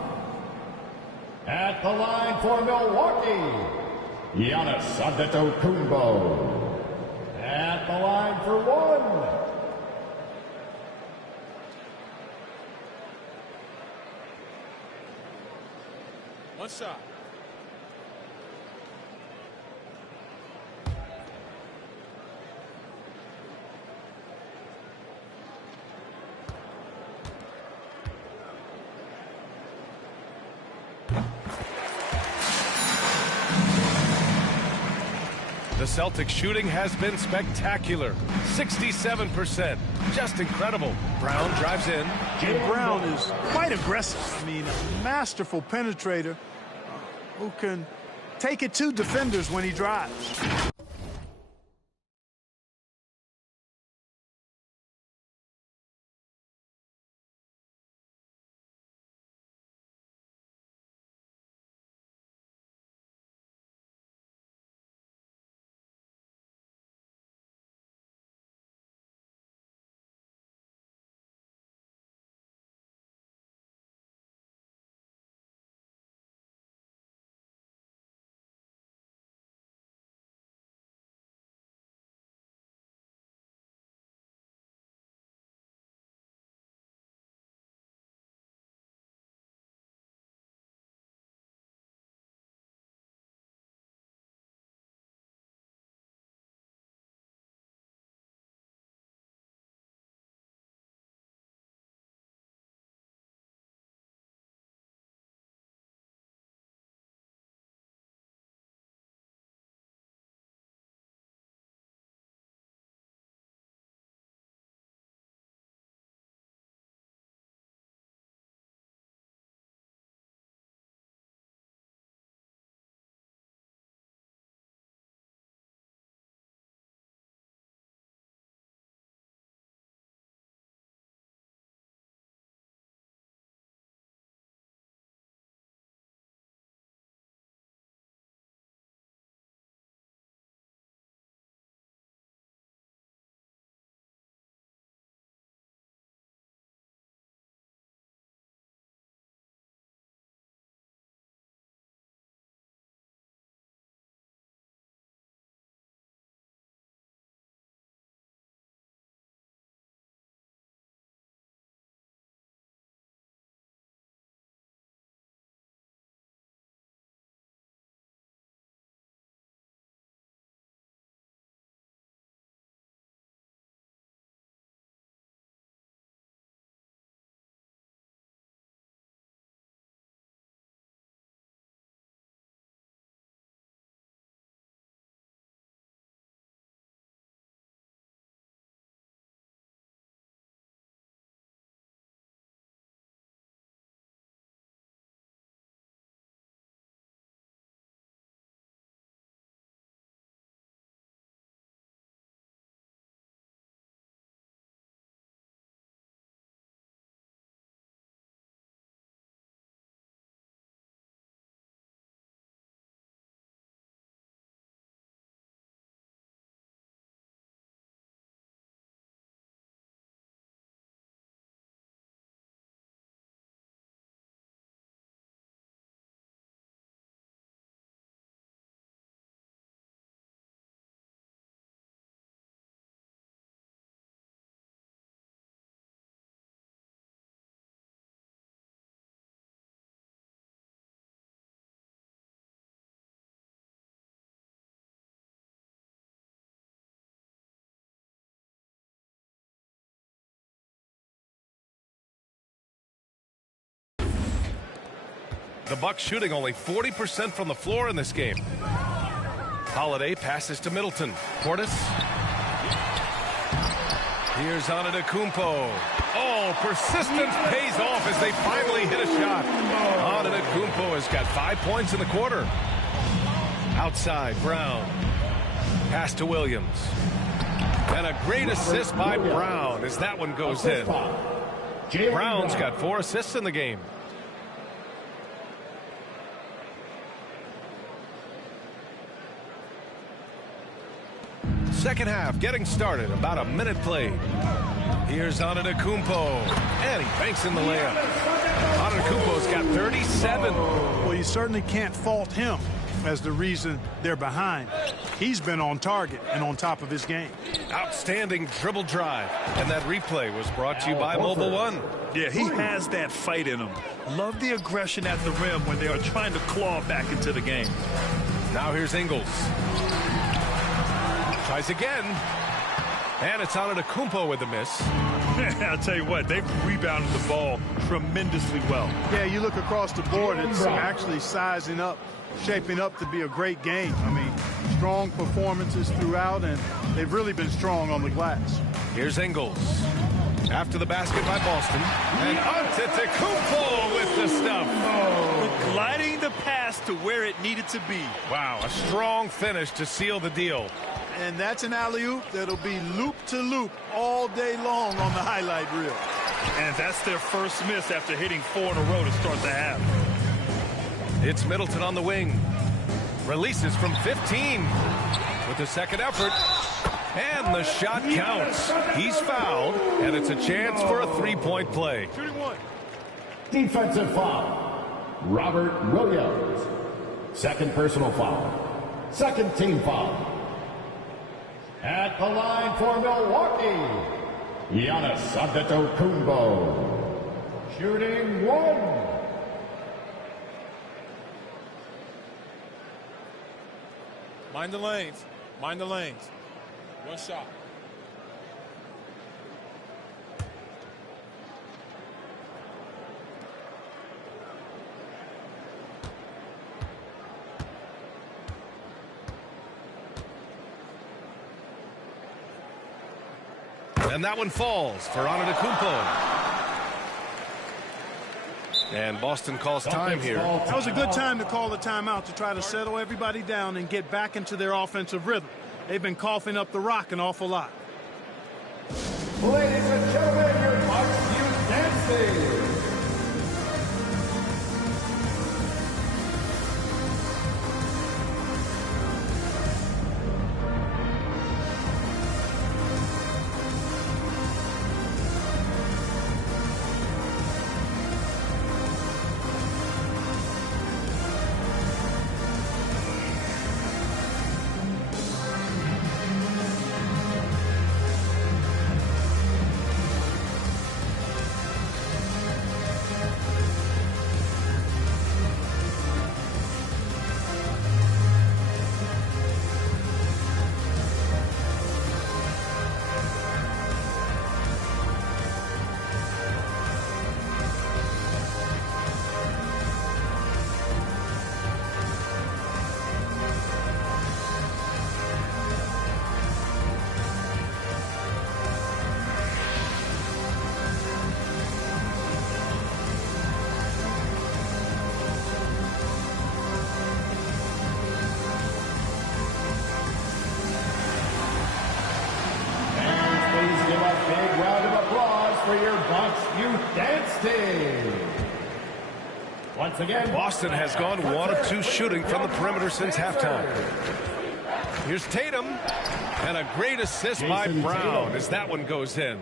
At the line for Milwaukee, Giannis Antetokounmpo. At the line for one, one shot. The Celtics shooting has been spectacular. 67%. Just incredible. Brown drives in. And Brown is quite aggressive. I mean, a masterful penetrator who can take it to defenders when he drives. The Bucks shooting only 40% from the floor in this game. Holiday passes to Middleton. Portis. Here's Antetokounmpo. Oh, persistence pays off as they finally hit a shot. Antetokounmpo has got 5 points in the quarter. Outside, Brown. Pass to Williams. And a great assist by Brown as that one goes in. Brown's got 4 assists in the game. Second half getting started, about a minute played. Here's Antetokounmpo, and he banks in the layup. Antetokounmpo's got 37. Well, you certainly can't fault him as the reason they're behind. He's been on target and on top of his game. Outstanding dribble drive. And that replay was brought to you by Mobile One. Yeah, he has that fight in him. Love the aggression at the rim when they are trying to claw back into the game. Now here's Ingles. Tries again. And it's Antetokounmpo with the miss. I'll tell you what, they've rebounded the ball tremendously well. Yeah, you look across the board, it's actually sizing up, shaping up to be a great game. I mean, strong performances throughout, and they've really been strong on the glass. Here's Ingles. After the basket by Boston. And Antetokounmpo with the stuff. Gliding the pass to where it needed to be. Wow, a strong finish to seal the deal. And that's an alley-oop that'll be loop-to-loop all day long on the highlight reel. And that's their first miss after hitting 4 in a row to start the half. It's Middleton on the wing. Releases from 15 with the second effort. And the shot counts. He's fouled, and it's a chance for a three-point play. Defensive foul. Robert Williams. Second personal foul. Second team foul. At the line for Milwaukee, Giannis Antetokounmpo. Shooting 1. Mind the lanes. Mind the lanes. One shot. And that one falls for Antetokounmpo. And Boston calls time here. That was a good time to call the timeout to try to settle everybody down and get back into their offensive rhythm. They've been coughing up the rock an awful lot. Ladies and gentlemen, your Fox Youth dancing. Once again, Boston has gone 1 of 2 shooting from the perimeter since halftime. Here's Tatum, and a great assist by Brown as that one goes in.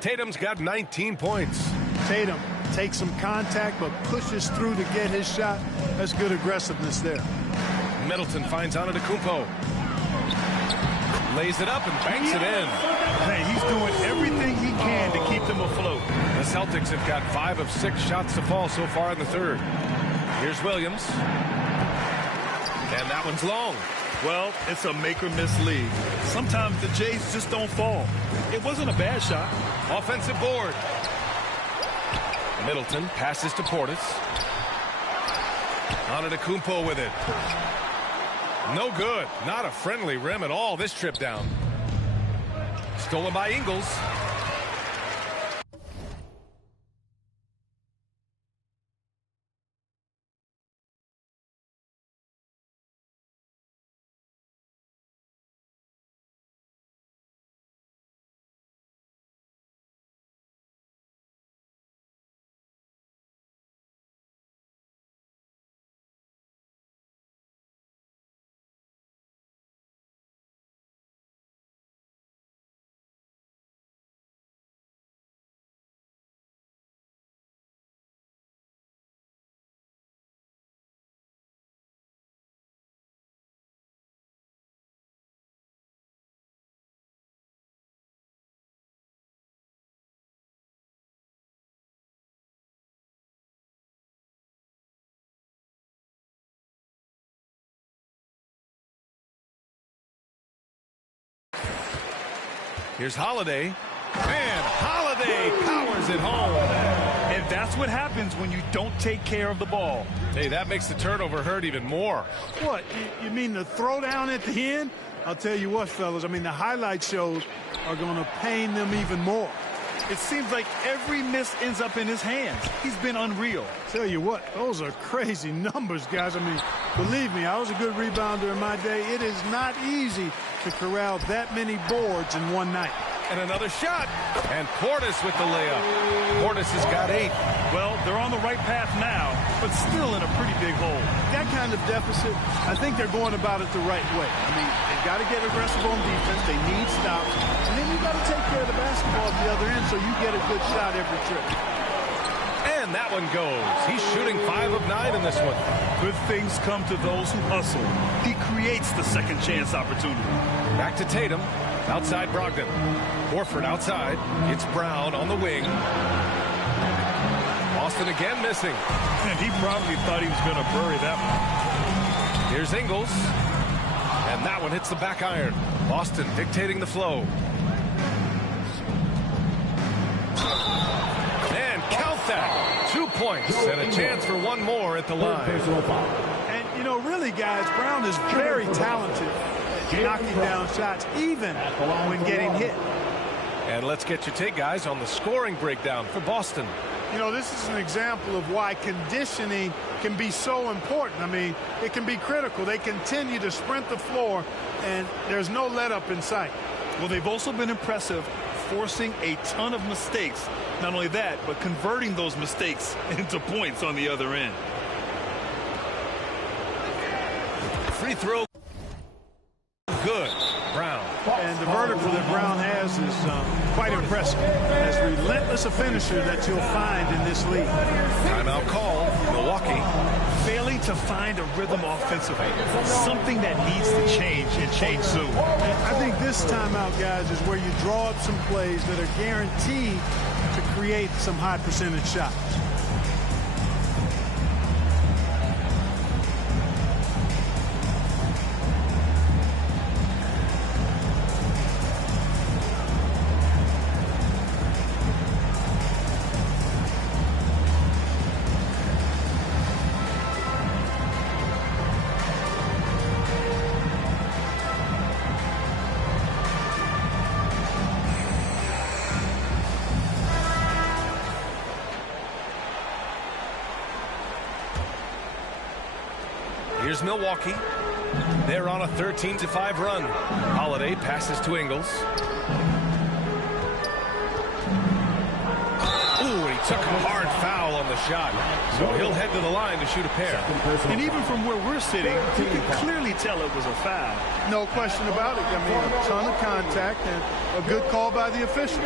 Tatum's got 19 points. Tatum takes some contact but pushes through to get his shot. That's good aggressiveness there. Middleton finds Antetokounmpo. Lays it up and banks it in. Hey, he's doing everything he can to keep them afloat. The Celtics have got 5 of 6 shots to fall so far in the third. Here's Williams. And that one's long. Well, it's a make-or-miss league. Sometimes the Jays just don't fall. It wasn't a bad shot. Offensive board. Middleton passes to Portis. Antetokounmpo with it. No good. Not a friendly rim at all this trip down. Stolen by Ingles. Here's Holiday. And Holiday powers it home. And that's what happens when you don't take care of the ball. Hey, that makes the turnover hurt even more. What, you mean the throwdown at the end? I'll tell you what, fellas, I mean, the highlight shows are going to pain them even more. It seems like every miss ends up in his hands. He's been unreal. Tell you what, those are crazy numbers, guys. I mean, believe me, I was a good rebounder in my day. It is not easy to corral that many boards in one night. And another shot. And Portis with the layup. Portis has got 8. Well, they're on the right path now, but still in a pretty big hole. That kind of deficit, I think they're going about it the right way. I mean, they've got to get aggressive on defense. They need stops. And then you've got to take care of the basketball at the other end so you get a good shot every trip. And that one goes. He's shooting 5 of 9 in this one. Good things come to those who hustle. He creates the second chance opportunity. Back to Tatum. Outside Brogdon. Horford outside. It's Brown on the wing. Boston again missing. And he probably thought he was going to bury that one. Here's Ingles. And that one hits the back iron. Boston dictating the flow. And count that. 2 points and a chance for one more at the line. And, you know, really, guys, Brown is very talented at knocking down shots, even when getting hit. And let's get your take, guys, on the scoring breakdown for Boston. You know, this is an example of why conditioning can be so important. I mean, it can be critical. They continue to sprint the floor, and there's no let-up in sight. Well, they've also been impressive, forcing a ton of mistakes. Not only that, but converting those mistakes into points on the other end. Free throw. Good. Brown. And the vertical that Brown has is quite impressive. As relentless a finisher that you'll find in this league. Timeout call. Milwaukee. Failing to find a rhythm offensively. Something that needs to change and change soon. I think this timeout, guys, is where you draw up some plays that are guaranteed to create some high percentage shots. Here's Milwaukee. They're on a 13-5 run. Holiday passes to Ingles. Ooh, he took a hard foul on the shot. So he'll head to the line to shoot a pair. And even from where we're sitting, you can clearly tell it was a foul. No question about it. I mean, a ton of contact and a good call by the official.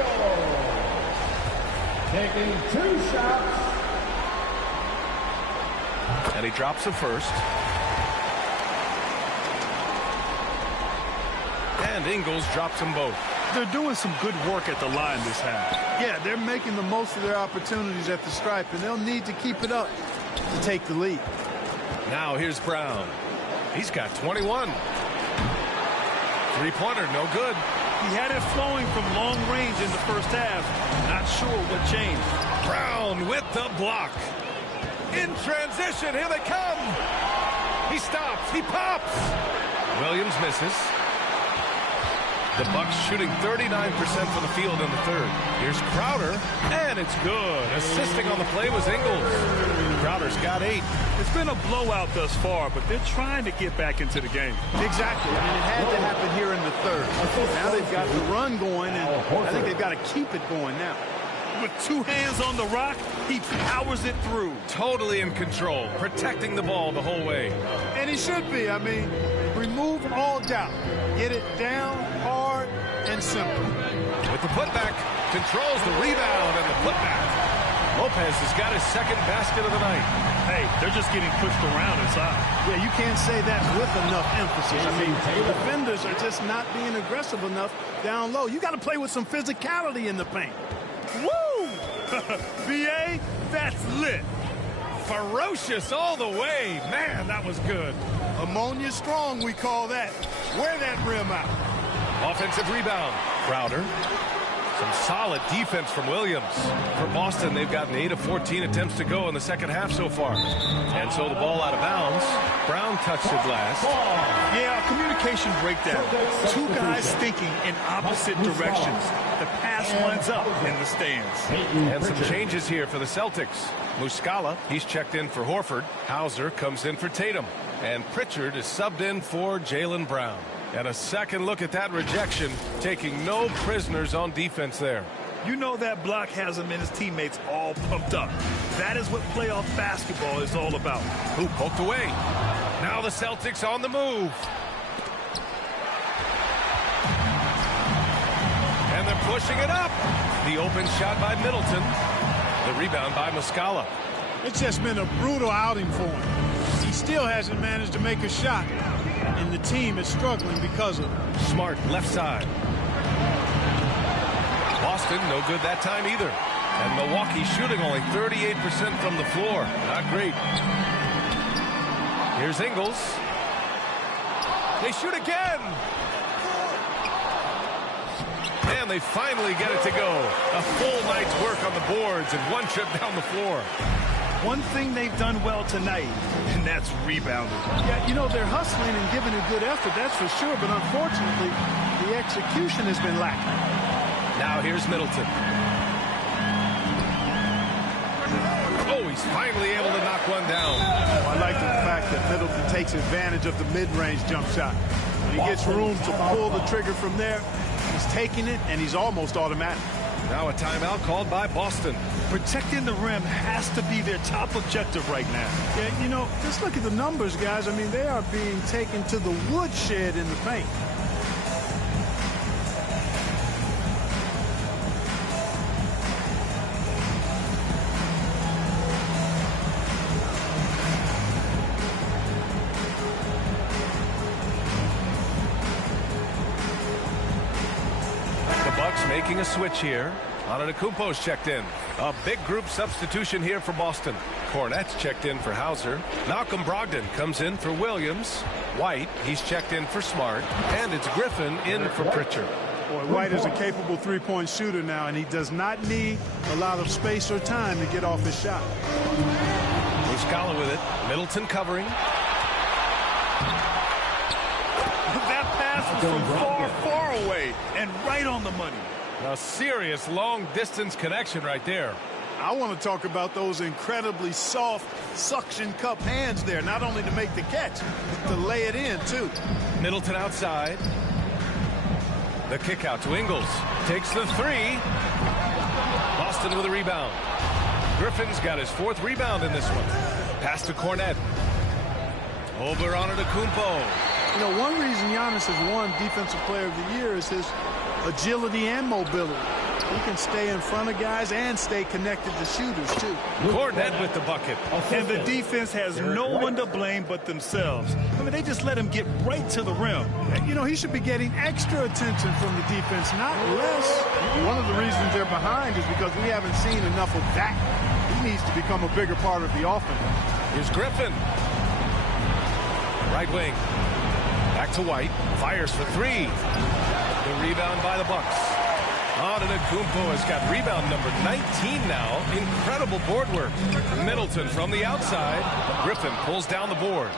Taking 2 shots. And he drops the first. And Ingles drops them both. They're doing some good work at the line this half. Yeah, they're making the most of their opportunities at the stripe, and they'll need to keep it up to take the lead. Now here's Brown. He's got 21. Three-pointer, no good. He had it flowing from long range in the first half. Not sure what changed. Brown with the block. In transition, here they come. He stops, he pops. Williams misses. The Bucks shooting 39% from the field in the third. Here's Crowder, and it's good. Assisting on the play was Ingles. Crowder's got 8. It's been a blowout thus far, but they're trying to get back into the game. Exactly. I mean, it had to happen here in the third. Now they've got the run going, and I think they've got to keep it going now. With 2 hands on the rock, he powers it through. Totally in control, protecting the ball the whole way. And he should be. I mean, remove all doubt. Get it down, hard, and simple. With the putback, controls the rebound and the putback. Lopez has got his second basket of the night. Hey, they're just getting pushed around inside. Yeah, you can't say that with enough emphasis. I mean, the defenders are just not being aggressive enough down low. You got to play with some physicality in the paint. Woo! BA, that's lit. Ferocious all the way. Man, that was good. Ammonia strong, we call that. Wear that rim out. Offensive rebound. Crowder. Some solid defense from Williams. For Boston, they've gotten 8 of 14 attempts to go in the second half so far. And so the ball out of bounds. Brown touched it last. Yeah, communication breakdown. Two guys thinking in opposite directions. The pass winds up in the stands. And some changes here for the Celtics. Muscala, he's checked in for Horford. Hauser comes in for Tatum. And Pritchard is subbed in for Jaylen Brown. And a second look at that rejection, taking no prisoners on defense there. You know that block has him and his teammates all pumped up. That is what playoff basketball is all about. Who poked away? Now the Celtics on the move. And they're pushing it up. The open shot by Middleton. The rebound by Muscala. It's just been a brutal outing for him. He still hasn't managed to make a shot. And the team is struggling because of it. Smart left side. Boston no good that time either. And Milwaukee shooting only 38% from the floor. Not great. Here's Ingles. They shoot again. And they finally get it to go. A full night's work on the boards and one trip down the floor. One thing they've done well tonight, and that's rebounding. Yeah, you know, they're hustling and giving a good effort, that's for sure, but unfortunately, the execution has been lacking. Now here's Middleton. Oh, he's finally able to knock one down. I like the fact that Middleton takes advantage of the mid-range jump shot. When he gets room to pull the trigger from there, he's taking it, and he's almost automatic. Now a timeout called by Boston. Protecting the rim has to be their top objective right now. Yeah, you know, just look at the numbers, guys. I mean, they are being taken to the woodshed in the paint. The Bucks making a switch here. Antetokounmpo's checked in. A big group substitution here for Boston. Cornette's checked in for Hauser. Malcolm Brogdon comes in for Williams. White, he's checked in for Smart. And it's Griffin in for Pritchard. Boy, White is a capable three-point shooter now, and he does not need a lot of space or time to get off his shot. Muscala with it. Middleton covering. That pass was from far, far away and right on the money. A serious long-distance connection right there. I want to talk about those incredibly soft suction cup hands there, not only to make the catch, but to lay it in, too. Middleton outside. The kick out to Ingles. Takes the three. Boston with a rebound. Griffin's got his 4th rebound in this one. Pass to Cornette. Over Antetokounmpo. You know, one reason Giannis has won Defensive Player of the Year is his agility and mobility. He can stay in front of guys and stay connected to shooters, too. Cornette with the bucket. And the defense has no one to blame but themselves. I mean, they just let him get right to the rim. You know, he should be getting extra attention from the defense, not less. One of the reasons they're behind is because we haven't seen enough of that. He needs to become a bigger part of the offense. Here's Griffin. Right wing. Back to White. Fires for 3. The rebound by the Bucks. Antetokounmpo has got rebound number 19 now. Incredible board work. Middleton from the outside. Griffin pulls down the board.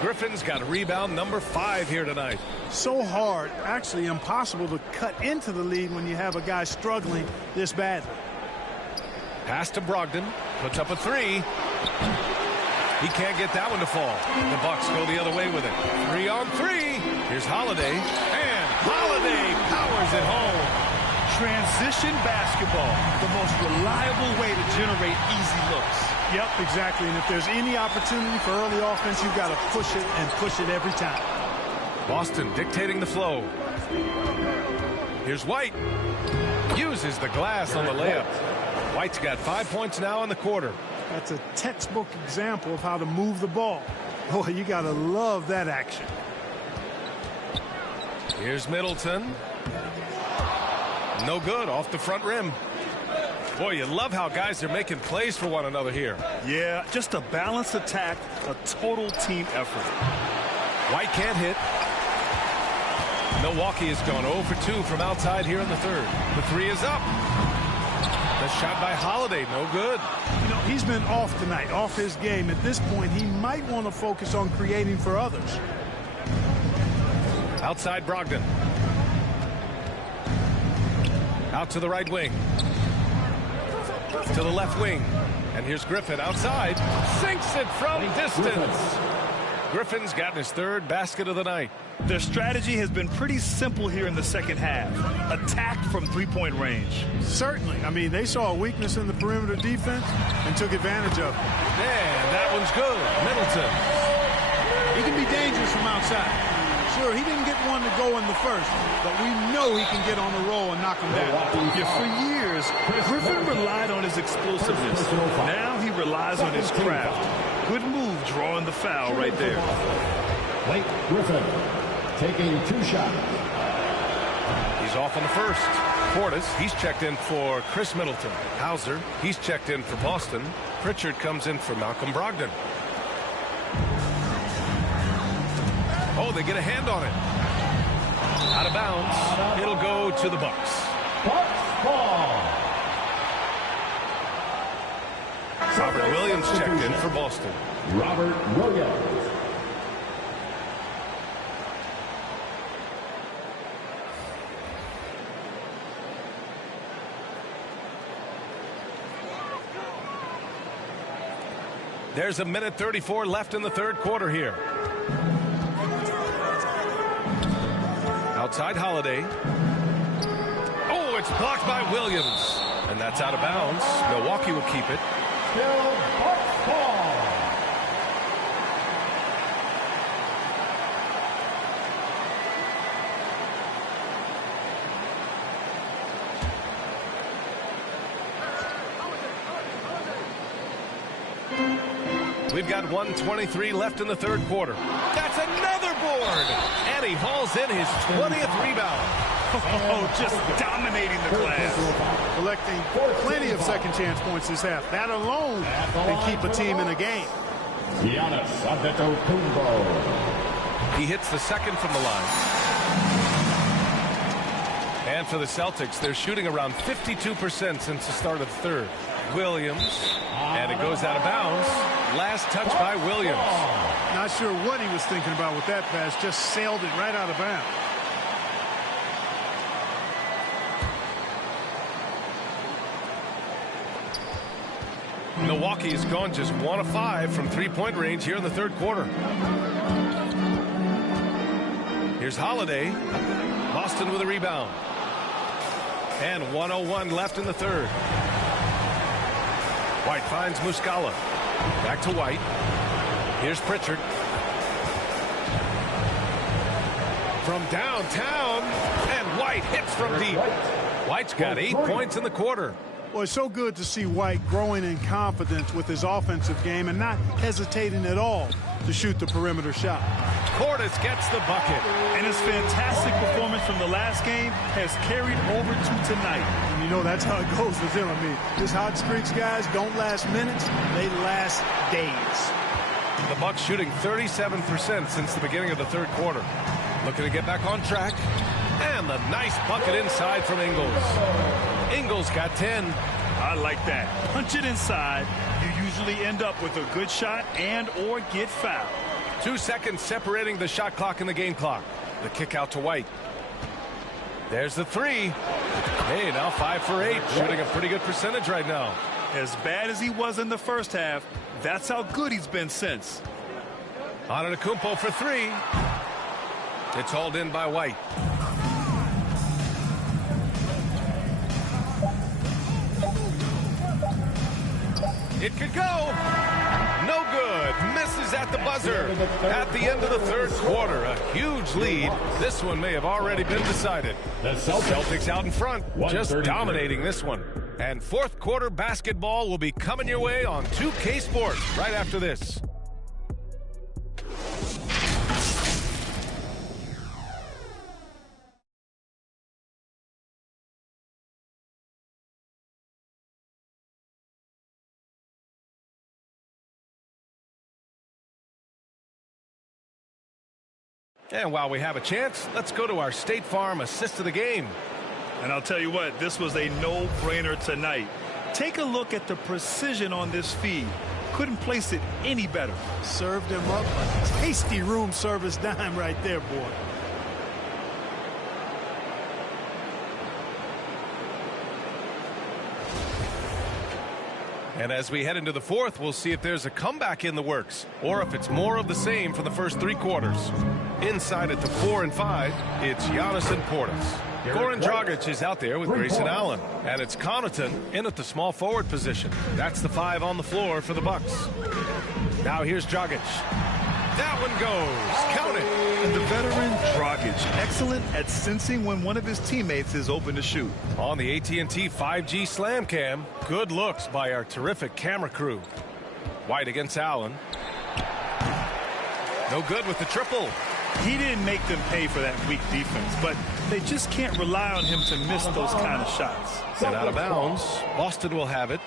Griffin's got rebound number 5 here tonight. So hard, actually impossible to cut into the lead when you have a guy struggling this badly. Pass to Brogdon. Puts up a 3. He can't get that one to fall. The Bucks go the other way with it. 3 on 3. Here's Holiday. And Holiday powers it home. Transition basketball, the most reliable way to generate easy looks. Yep, exactly. And if there's any opportunity for early offense, you've got to push it and push it every time. Boston dictating the flow. Here's White. Uses the glass on the layup. White's got 5 points now in the quarter. That's a textbook example of how to move the ball. Boy, you got to love that action. Here's Middleton. No good, off the front rim. Boy, you love how guys are making plays for one another here. Yeah, just a balanced attack, a total team effort. White can't hit. Milwaukee has gone 0 for 2 from outside here in the third. The three is up. The shot by Holiday, no good. You know, he's been off tonight, off his game. At this point, he might want to focus on creating for others. Outside Brogdon. Out to the right wing. To the left wing. And here's Griffin outside. Sinks it from distance. Griffin's gotten his third basket of the night. Their strategy has been pretty simple here in the second half. Attack from three-point range. Certainly. I mean, they saw a weakness in the perimeter defense and took advantage of it. And that one's good. Middleton. He can be dangerous from outside. Sure, he didn't get one to go in the first, but we know he can get on the roll and knock him down. Yeah, for years, Griffin relied on his explosiveness. Now he relies on his craft. Good move drawing the foul right there. Blake Griffin taking 2 shots. He's off on the first. Portis, he's checked in for Chris Middleton. Hauser, he's checked in for Boston. Pritchard comes in for Malcolm Brogdon. Oh, they get a hand on it. Out of bounds. It'll go to the Bucks. Bucks ball. Robert Williams checked in for Boston. Robert Williams. There's a minute 34 left in the third quarter here. Outside Holiday. Oh, it's blocked by Williams. And that's out of bounds. Milwaukee will keep it. Still Bucks ball. We've got 1:23 left in the third quarter. That's another board. And he hauls in his 20th rebound. Oh, just dominating the glass. Collecting plenty of second chance points this half. That alone can keep a team in a game. Giannis Antetokounmpo. He hits the second from the line. And for the Celtics, they're shooting around 52% since the start of the third. Williams, and it goes out of bounds. Last touch by Williams. Not sure what he was thinking about with that pass. Just sailed it right out of bounds. Milwaukee has gone just 1 of 5 from three-point range here in the third quarter. Here's Holiday. Boston with a rebound. And 1:01 left in the third. White finds Muscala. Back to White. Here's Pritchard. From downtown. And White hits from deep. White's got 8 points in the quarter. Well, it's so good to see White growing in confidence with his offensive game and not hesitating at all to shoot the perimeter shot. Portis gets the bucket. And his fantastic performance from the last game has carried over to tonight. And you know that's how it goes with him. I mean, his hot streaks, guys, don't last minutes. They last days. The Bucks shooting 37% since the beginning of the third quarter. Looking to get back on track. And the nice bucket inside from Ingles. Ingles got 10. I like that. Punch it inside. You usually end up with a good shot and or get fouled. 2 seconds separating the shot clock and the game clock. The kick out to White. There's the three. Hey, now 5 for 8. Shooting a pretty good percentage right now. As bad as he was in the first half, that's how good he's been since. Antetokounmpo for 3. It's hauled in by White. It could go. No good. Misses at the buzzer. At the end of the third quarter, a huge lead. This one may have already been decided. The Celtics out in front, just dominating this one. And fourth quarter basketball will be coming your way on 2K Sports right after this. And while we have a chance, let's go to our State Farm assist of the game. And I'll tell you what, this was a no-brainer tonight. Take a look at the precision on this feed. Couldn't place it any better. Served him up a tasty room service dime right there, boy. And as we head into the fourth, we'll see if there's a comeback in the works or if it's more of the same for the first 3 quarters. Inside at the 4 and 5, it's Giannis and Portis. Goran Dragic is out there with Grayson Allen. And it's Connaughton in at the small forward position. That's the 5 on the floor for the Bucks. Now here's Dragic. That one goes. Count it. And the veteran Dragic, excellent at sensing when one of his teammates is open to shoot. On the AT&T 5G Slam Cam, good looks by our terrific camera crew. White against Allen. No good with the triple. He didn't make them pay for that weak defense, but they just can't rely on him to miss those kind of shots. And out of bounds, Boston will have it.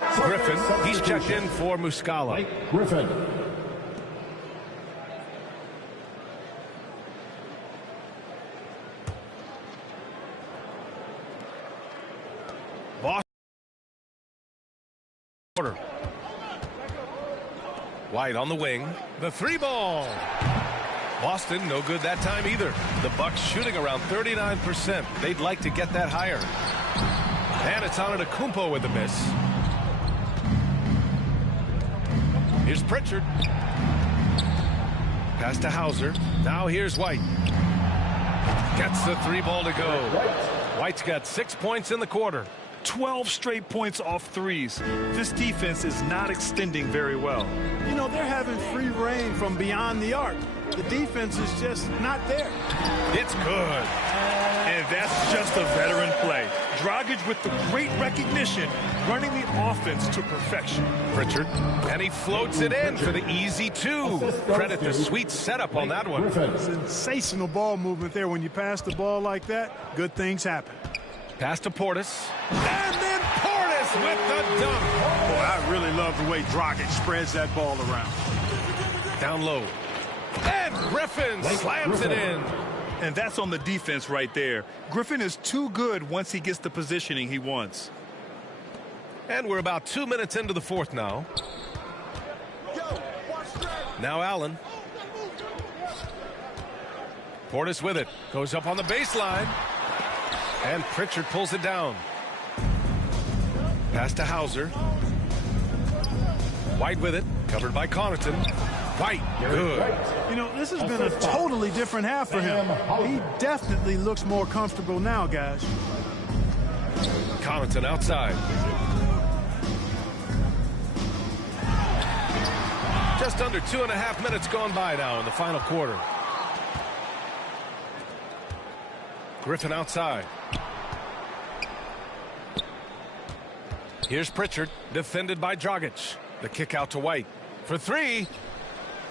Griffin, he's checked in for Muscala. Griffin. Boston. White on the wing. The 3-ball. Boston, no good that time either. The Bucks shooting around 39%. They'd like to get that higher. And it's on Antetokounmpo with a miss. Here's Pritchard. Pass to Hauser. Now here's White. Gets the 3-ball to go. White's got 6 points in the quarter. 12 straight points off threes. This defense is not extending very well. You know, they're having free reign from beyond the arc. The defense is just not there. It's good. And that's just a veteran play. Dragic with the great recognition, running the offense to perfection. Pritchard, and he floats it in for the easy 2. Credit the sweet setup on that one. Sensational ball movement there. When you pass the ball like that, good things happen. Pass to Portis. And then Portis with the dunk. Boy, I really love the way Dragic spreads that ball around. Down low. And Griffin slams it in. And that's on the defense right there. Griffin is too good once he gets the positioning he wants. And we're about 2 minutes into the fourth now. Now Allen. Portis with it. Goes up on the baseline. And Pritchard pulls it down. Pass to Hauser. White with it. Covered by Connaughton. White, good. You know, this has been a totally different half for him. He definitely looks more comfortable now, guys. Connaughton outside. Just under 2.5 minutes gone by now in the final quarter. Griffin outside. Here's Pritchard, defended by Dragic. The kick out to White. For 3.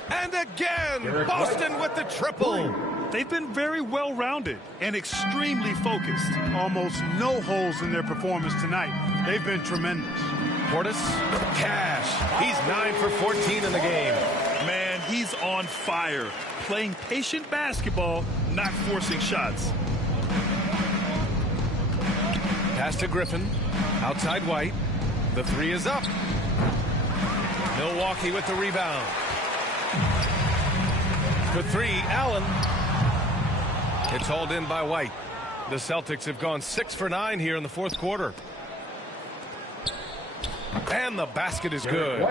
And again, Boston with the triple. They've been very well-rounded and extremely focused. Almost no holes in their performance tonight. They've been tremendous. Portis, cash. He's 9 for 14 in the game. Man, he's on fire. Playing patient basketball, not forcing shots. Pass to Griffin. Outside White. The 3 is up. Milwaukee with the rebound. For 3, Allen. It's hauled in by White. The Celtics have gone 6 for 9 here in the fourth quarter. And the basket is good.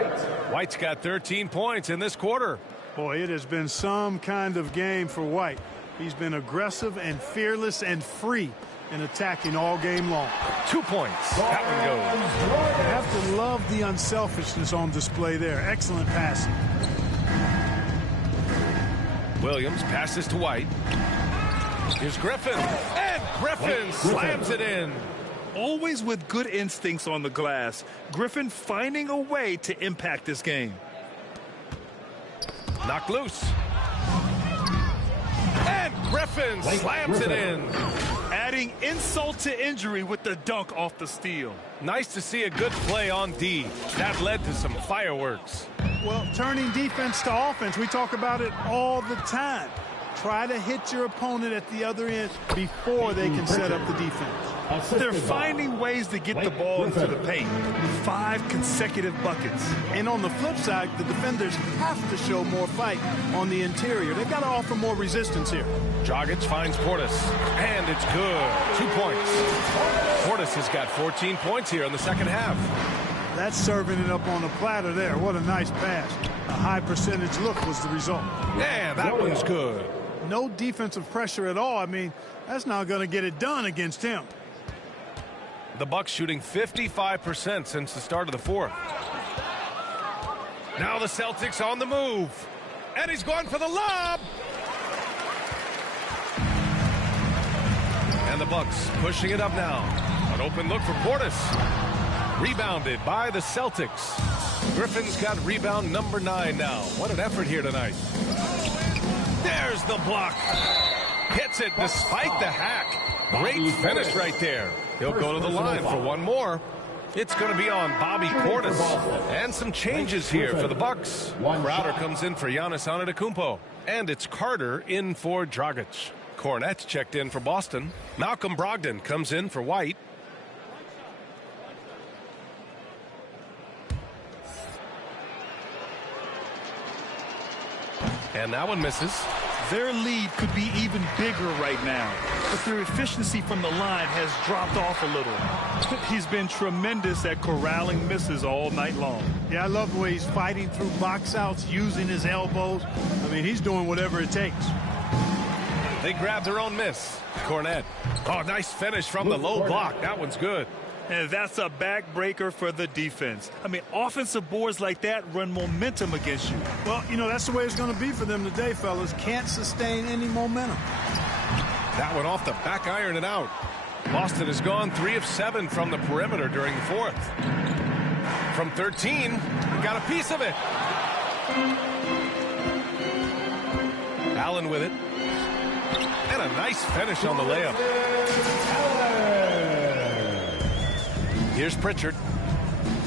White's got 13 points in this quarter. Boy, it has been some kind of game for White. He's been aggressive and fearless and free in attacking all game long. 2 points. That one goes. You have to love the unselfishness on display there. Excellent passing. Williams passes to White. Here's Griffin. And Griffin slams it in. Always with good instincts on the glass. Griffin finding a way to impact this game. Knocked loose. And Griffin slams it in. Adding adding insult to injury with the dunk off the steal. Nice to see a good play on D. That led to some fireworks. Well, turning defense to offense, we talk about it all the time. Try to hit your opponent at the other end before they can set up the defense. They're finding ways to get the ball into the paint. 5 consecutive buckets. And on the flip side, the defenders have to show more fight on the interior. They've got to offer more resistance here. Dragic finds Portis, and it's good. 2 points. Portis has got 14 points here in the second half. That's serving it up on a platter there. What a nice pass. A high percentage look was the result. Yeah, that one's good. No defensive pressure at all. I mean, that's not going to get it done against him. The Bucks shooting 55% since the start of the fourth. Now the Celtics on the move. And he's going for the lob. And the Bucks pushing it up now. An open look for Portis. Rebounded by the Celtics. Griffin's got rebound number 9 now. What an effort here tonight. There's the block. Hits it despite the hack. Great finish right there. He'll go to the line for one more. It's going to be on Bobby Portis. And some changes here for the Bucks. Crowder comes in for Giannis Antetokounmpo. And it's Carter in for Dragic. Cornette's checked in for Boston. Malcolm Brogdon comes in for White. And that one misses. Their lead could be even bigger right now, but their efficiency from the line has dropped off a little. He's been tremendous at corralling misses all night long. Yeah, I love the way he's fighting through box outs, using his elbows. I mean, he's doing whatever it takes. They grab their own miss. Cornette. Oh, nice finish from the low block. That one's good. And that's a backbreaker for the defense. I mean, offensive boards like that run momentum against you. Well, you know, that's the way it's going to be for them today, fellas. Can't sustain any momentum. That one off the back iron and out. Boston has gone 3 of 7 from the perimeter during the fourth. From 13, he got a piece of it. Allen with it. And a nice finish on the layup. Here's Pritchard.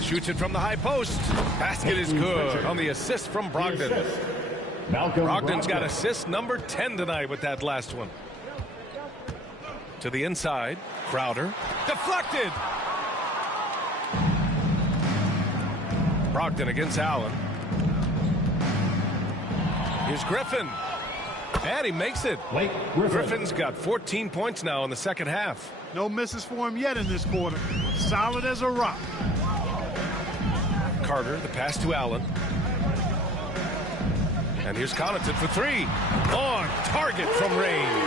Shoots it from the high post. Basket is good on the assist from Brogdon. Brogdon's got assist number 10 tonight with that last one. To the inside. Crowder. Deflected. Brogdon against Allen. Here's Griffin. And he makes it. Griffin's got 14 points now in the second half. No misses for him yet in this quarter. Solid as a rock. Carter, the pass to Allen. And here's Connaughton for 3. On target from range.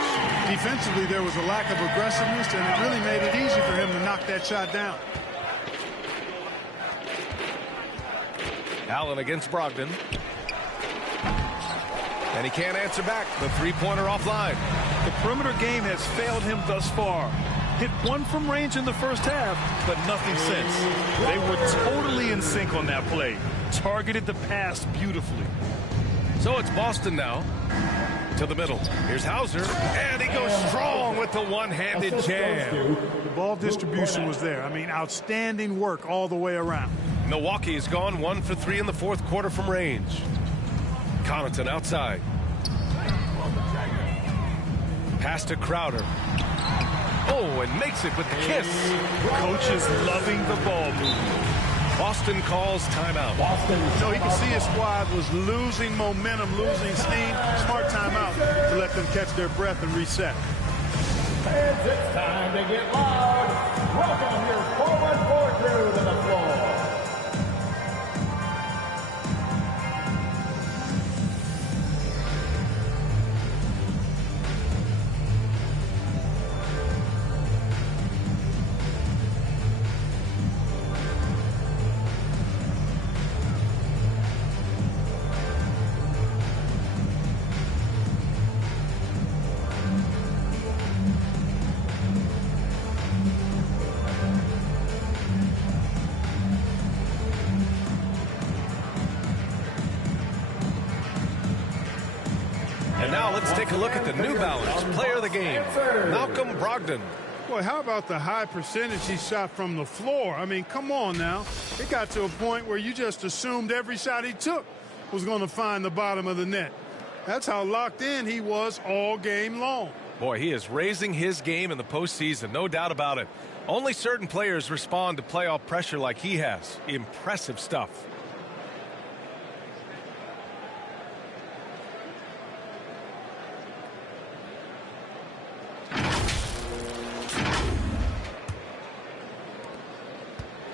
Defensively, there was a lack of aggressiveness, and it really made it easy for him to knock that shot down. Allen against Brogdon. And he can't answer back. The three-pointer offline. The perimeter game has failed him thus far. Hit one from range in the first half, but nothing since. They were totally in sync on that play. Targeted the pass beautifully. So it's Boston now. To the middle. Here's Hauser. And he goes strong with the one-handed jam. The ball distribution was there. I mean, outstanding work all the way around. Milwaukee has gone 1 for 3 in the fourth quarter from range. Connaughton outside. Pass to Crowder. Oh, and makes it with the kiss. Coach is loving the ball movement. Boston calls timeout. So he can see his squad was losing momentum, losing steam. Smart timeout to let them catch their breath and reset. And it's time to get loud. Welcome your forward crew to the floor. And now let's take a look at the New Balance player of the game, Malcolm Brogdon. Boy, how about the high percentage he shot from the floor? I mean, come on now. It got to a point where you just assumed every shot he took was going to find the bottom of the net. That's how locked in he was all game long. Boy, he is raising his game in the postseason, no doubt about it. Only certain players respond to playoff pressure like he has. Impressive stuff.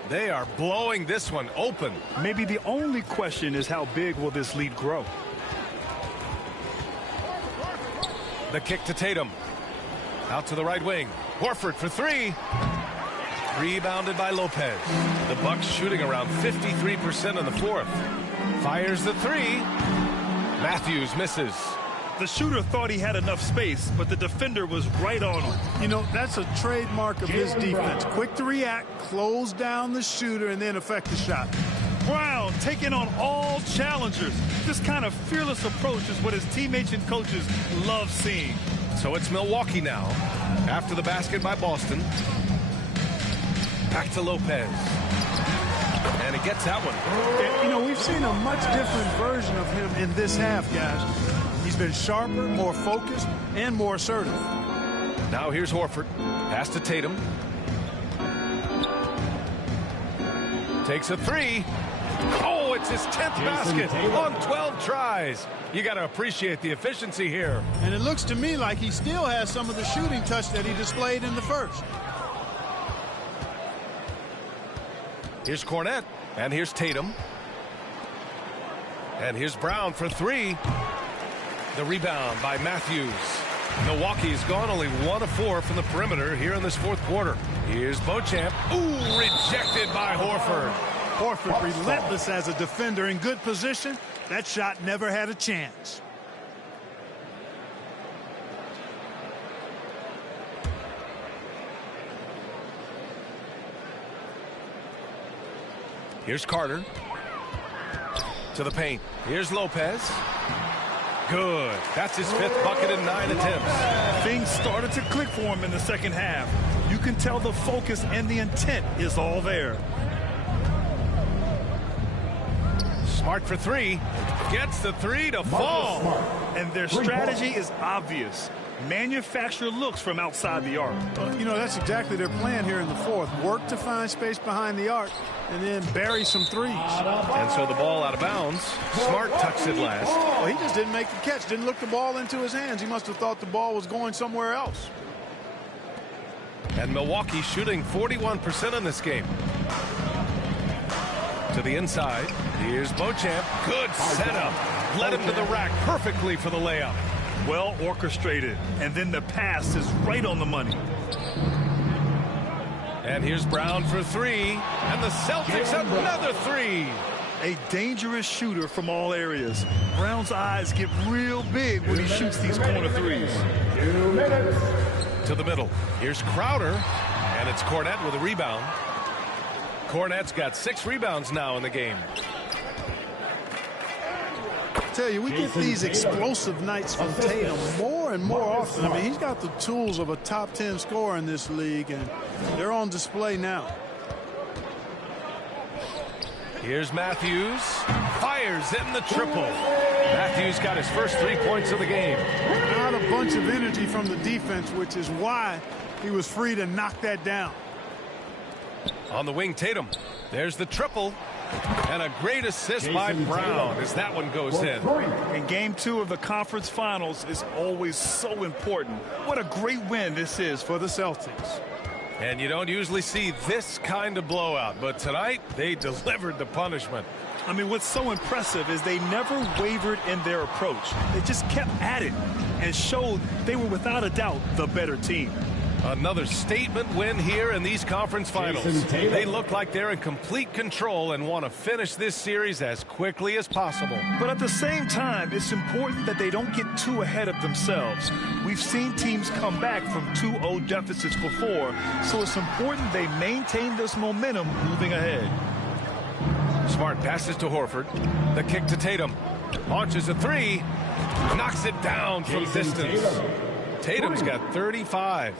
They are blowing this one open. Maybe the only question is how big will this lead grow? The kick to Tatum. Out to the right wing. Horford for three. Rebounded by Lopez. The Bucks shooting around 53% in the fourth. Fires the three. Matthews misses. The shooter thought he had enough space, but the defender was right on him. You know, that's a trademark of his defense. Quick to react, close down the shooter, and then affect the shot. Brown taking on all challengers. This kind of fearless approach is what his teammates and coaches love seeing. So it's Milwaukee now. After the basket by Boston. Back to Lopez. And he gets that one. You know, we've seen a much different version of him in this half, guys. He's been sharper, more focused, and more assertive. Now here's Horford. Pass to Tatum. Takes a three. Oh, it's his 10th basket on 12 tries. You got to appreciate the efficiency here. And it looks to me like he still has some of the shooting touch that he displayed in the first. Here's Cornette. And here's Tatum. And here's Brown for three. The rebound by Matthews. Milwaukee's gone only 1 of 4 from the perimeter here in this fourth quarter. Here's Beauchamp. Ooh, rejected by Horford. Horford relentless as a defender in good position. That shot never had a chance. Here's Carter. To the paint. Here's Lopez. Good. That's his 5th bucket in 9 attempts. Things started to click for him in the second half. You can tell the focus and the intent is all there. Smart for three. Gets the three to fall. And their strategy is obvious. Manufacture looks from outside the arc. You know, that's exactly their plan here in the fourth. Work to find space behind the arc and then bury some threes. And so the ball out of bounds. Smart tucks it last. Well, he just didn't make the catch. Didn't look the ball into his hands. He must have thought the ball was going somewhere else. And Milwaukee shooting 41% in this game. To the inside. Here's Beauchamp. Good setup. Led him to the rack perfectly for the layup. Well orchestrated. And then the pass is right on the money. And here's Brown for three. And the Celtics another three. A dangerous shooter from all areas. Brown's eyes get real big when he shoots these corner threes. 2 minutes. To the middle. Here's Crowder. And it's Cornette with a rebound. Cornette's got 6 rebounds now in the game. I tell you, we get these explosive nights from Tatum more and more often. I mean, he's got the tools of a top 10 scorer in this league, and they're on display now. Here's Matthews. Fires in the triple. Matthews got his first 3 points of the game. Not a bunch of energy from the defense, which is why he was free to knock that down. On the wing, Tatum. There's the triple. And a great assist by Brown as that one goes in. And game 2 of the conference finals is always so important. What a great win this is for the Celtics. And you don't usually see this kind of blowout, but tonight they delivered the punishment. I mean, what's so impressive is they never wavered in their approach. They just kept at it and showed they were without a doubt the better team. Another statement win here in these conference finals. They look like they're in complete control and want to finish this series as quickly as possible. But at the same time, it's important that they don't get too ahead of themselves. We've seen teams come back from 2-0 deficits before, so it's important they maintain this momentum moving ahead. Smart passes to Horford. The kick to Tatum. Launches a three. Knocks it down from distance. Tatum's got 35.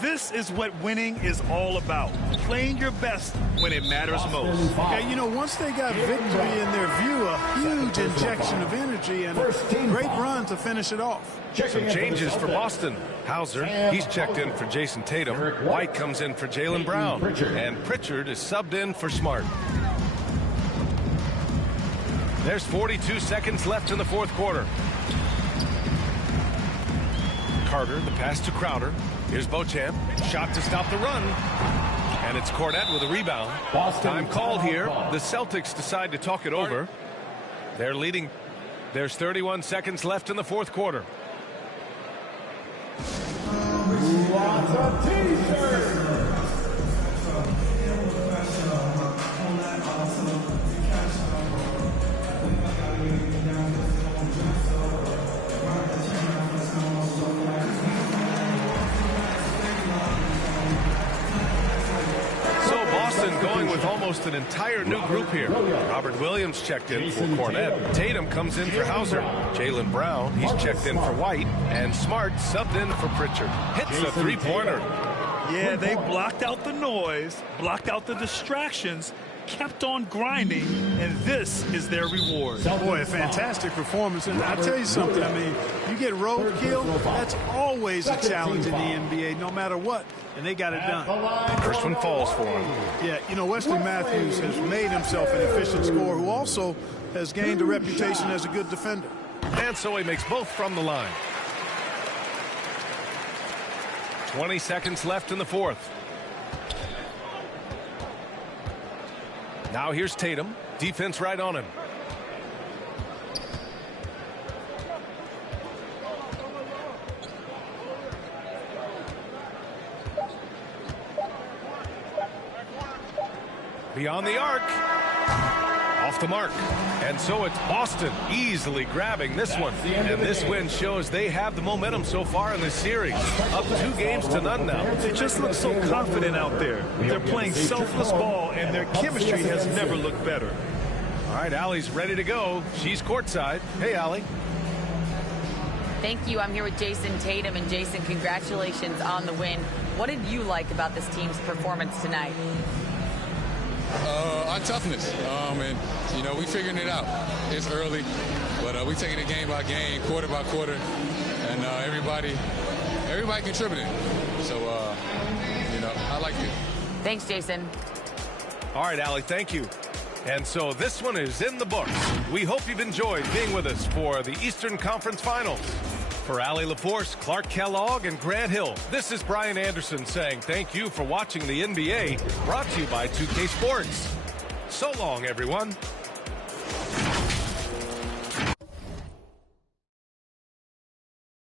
This is what winning is all about. Playing your best when it matters most. Okay, you know, once they got victory in their view, a huge injection of energy and a great run to finish it off. Some changes for Boston. Hauser, he's checked in for Jason Tatum. White comes in for Jaylen Brown. And Pritchard is subbed in for Smart. There's 42 seconds left in the fourth quarter. Carter, the pass to Crowder. Here's Beauchamp. Shot to stop the run. And it's Cornette with a rebound. Time called here. The Celtics decide to talk it over. They're leading. There's 31 seconds left in the fourth quarter. Lots of t-shirts. Going with almost an entire new group here. Robert Williams checked in for Cornette. Tatum comes in for Hauser. Jaylen Brown, he's checked in for White. And Smart subbed in for Pritchard. Hits a three-pointer. Yeah, they blocked out the noise, blocked out the distractions, kept on grinding, and this is their reward. Boy, a fantastic performance. And I'll tell you something, I mean, you get roadkill, that's always a challenge in the NBA, no matter what, and they got it done. First one falls for him. Yeah, you know, Wesley Matthews has made himself an efficient scorer who also has gained a reputation as a good defender. And so he makes both from the line. 20 seconds left in the fourth. Now here's Tatum. Defense right on him. Beyond the arc. Off the mark. And so it's Boston easily grabbing this one. And this win shows they have the momentum so far in this series. Up 2-0 now. They just look so confident out there. They're playing selfless ball, and their chemistry has never looked better. All right, Allie's ready to go. She's courtside. Hey, Allie. Thank you. I'm here with Jason Tatum. And Jason, congratulations on the win. What did you like about this team's performance tonight? Our toughness, and you know, we figuring it out. It's early, but we taking it game by game, quarter by quarter, and everybody contributing. So you know, I like it. Thanks, Jason. All right, Allie, thank you. And so this one is in the books. We hope you've enjoyed being with us for the Eastern Conference Finals. For Allie LaForce, Clark Kellogg, and Grant Hill, this is Brian Anderson saying thank you for watching the NBA, brought to you by 2K Sports. So long, everyone.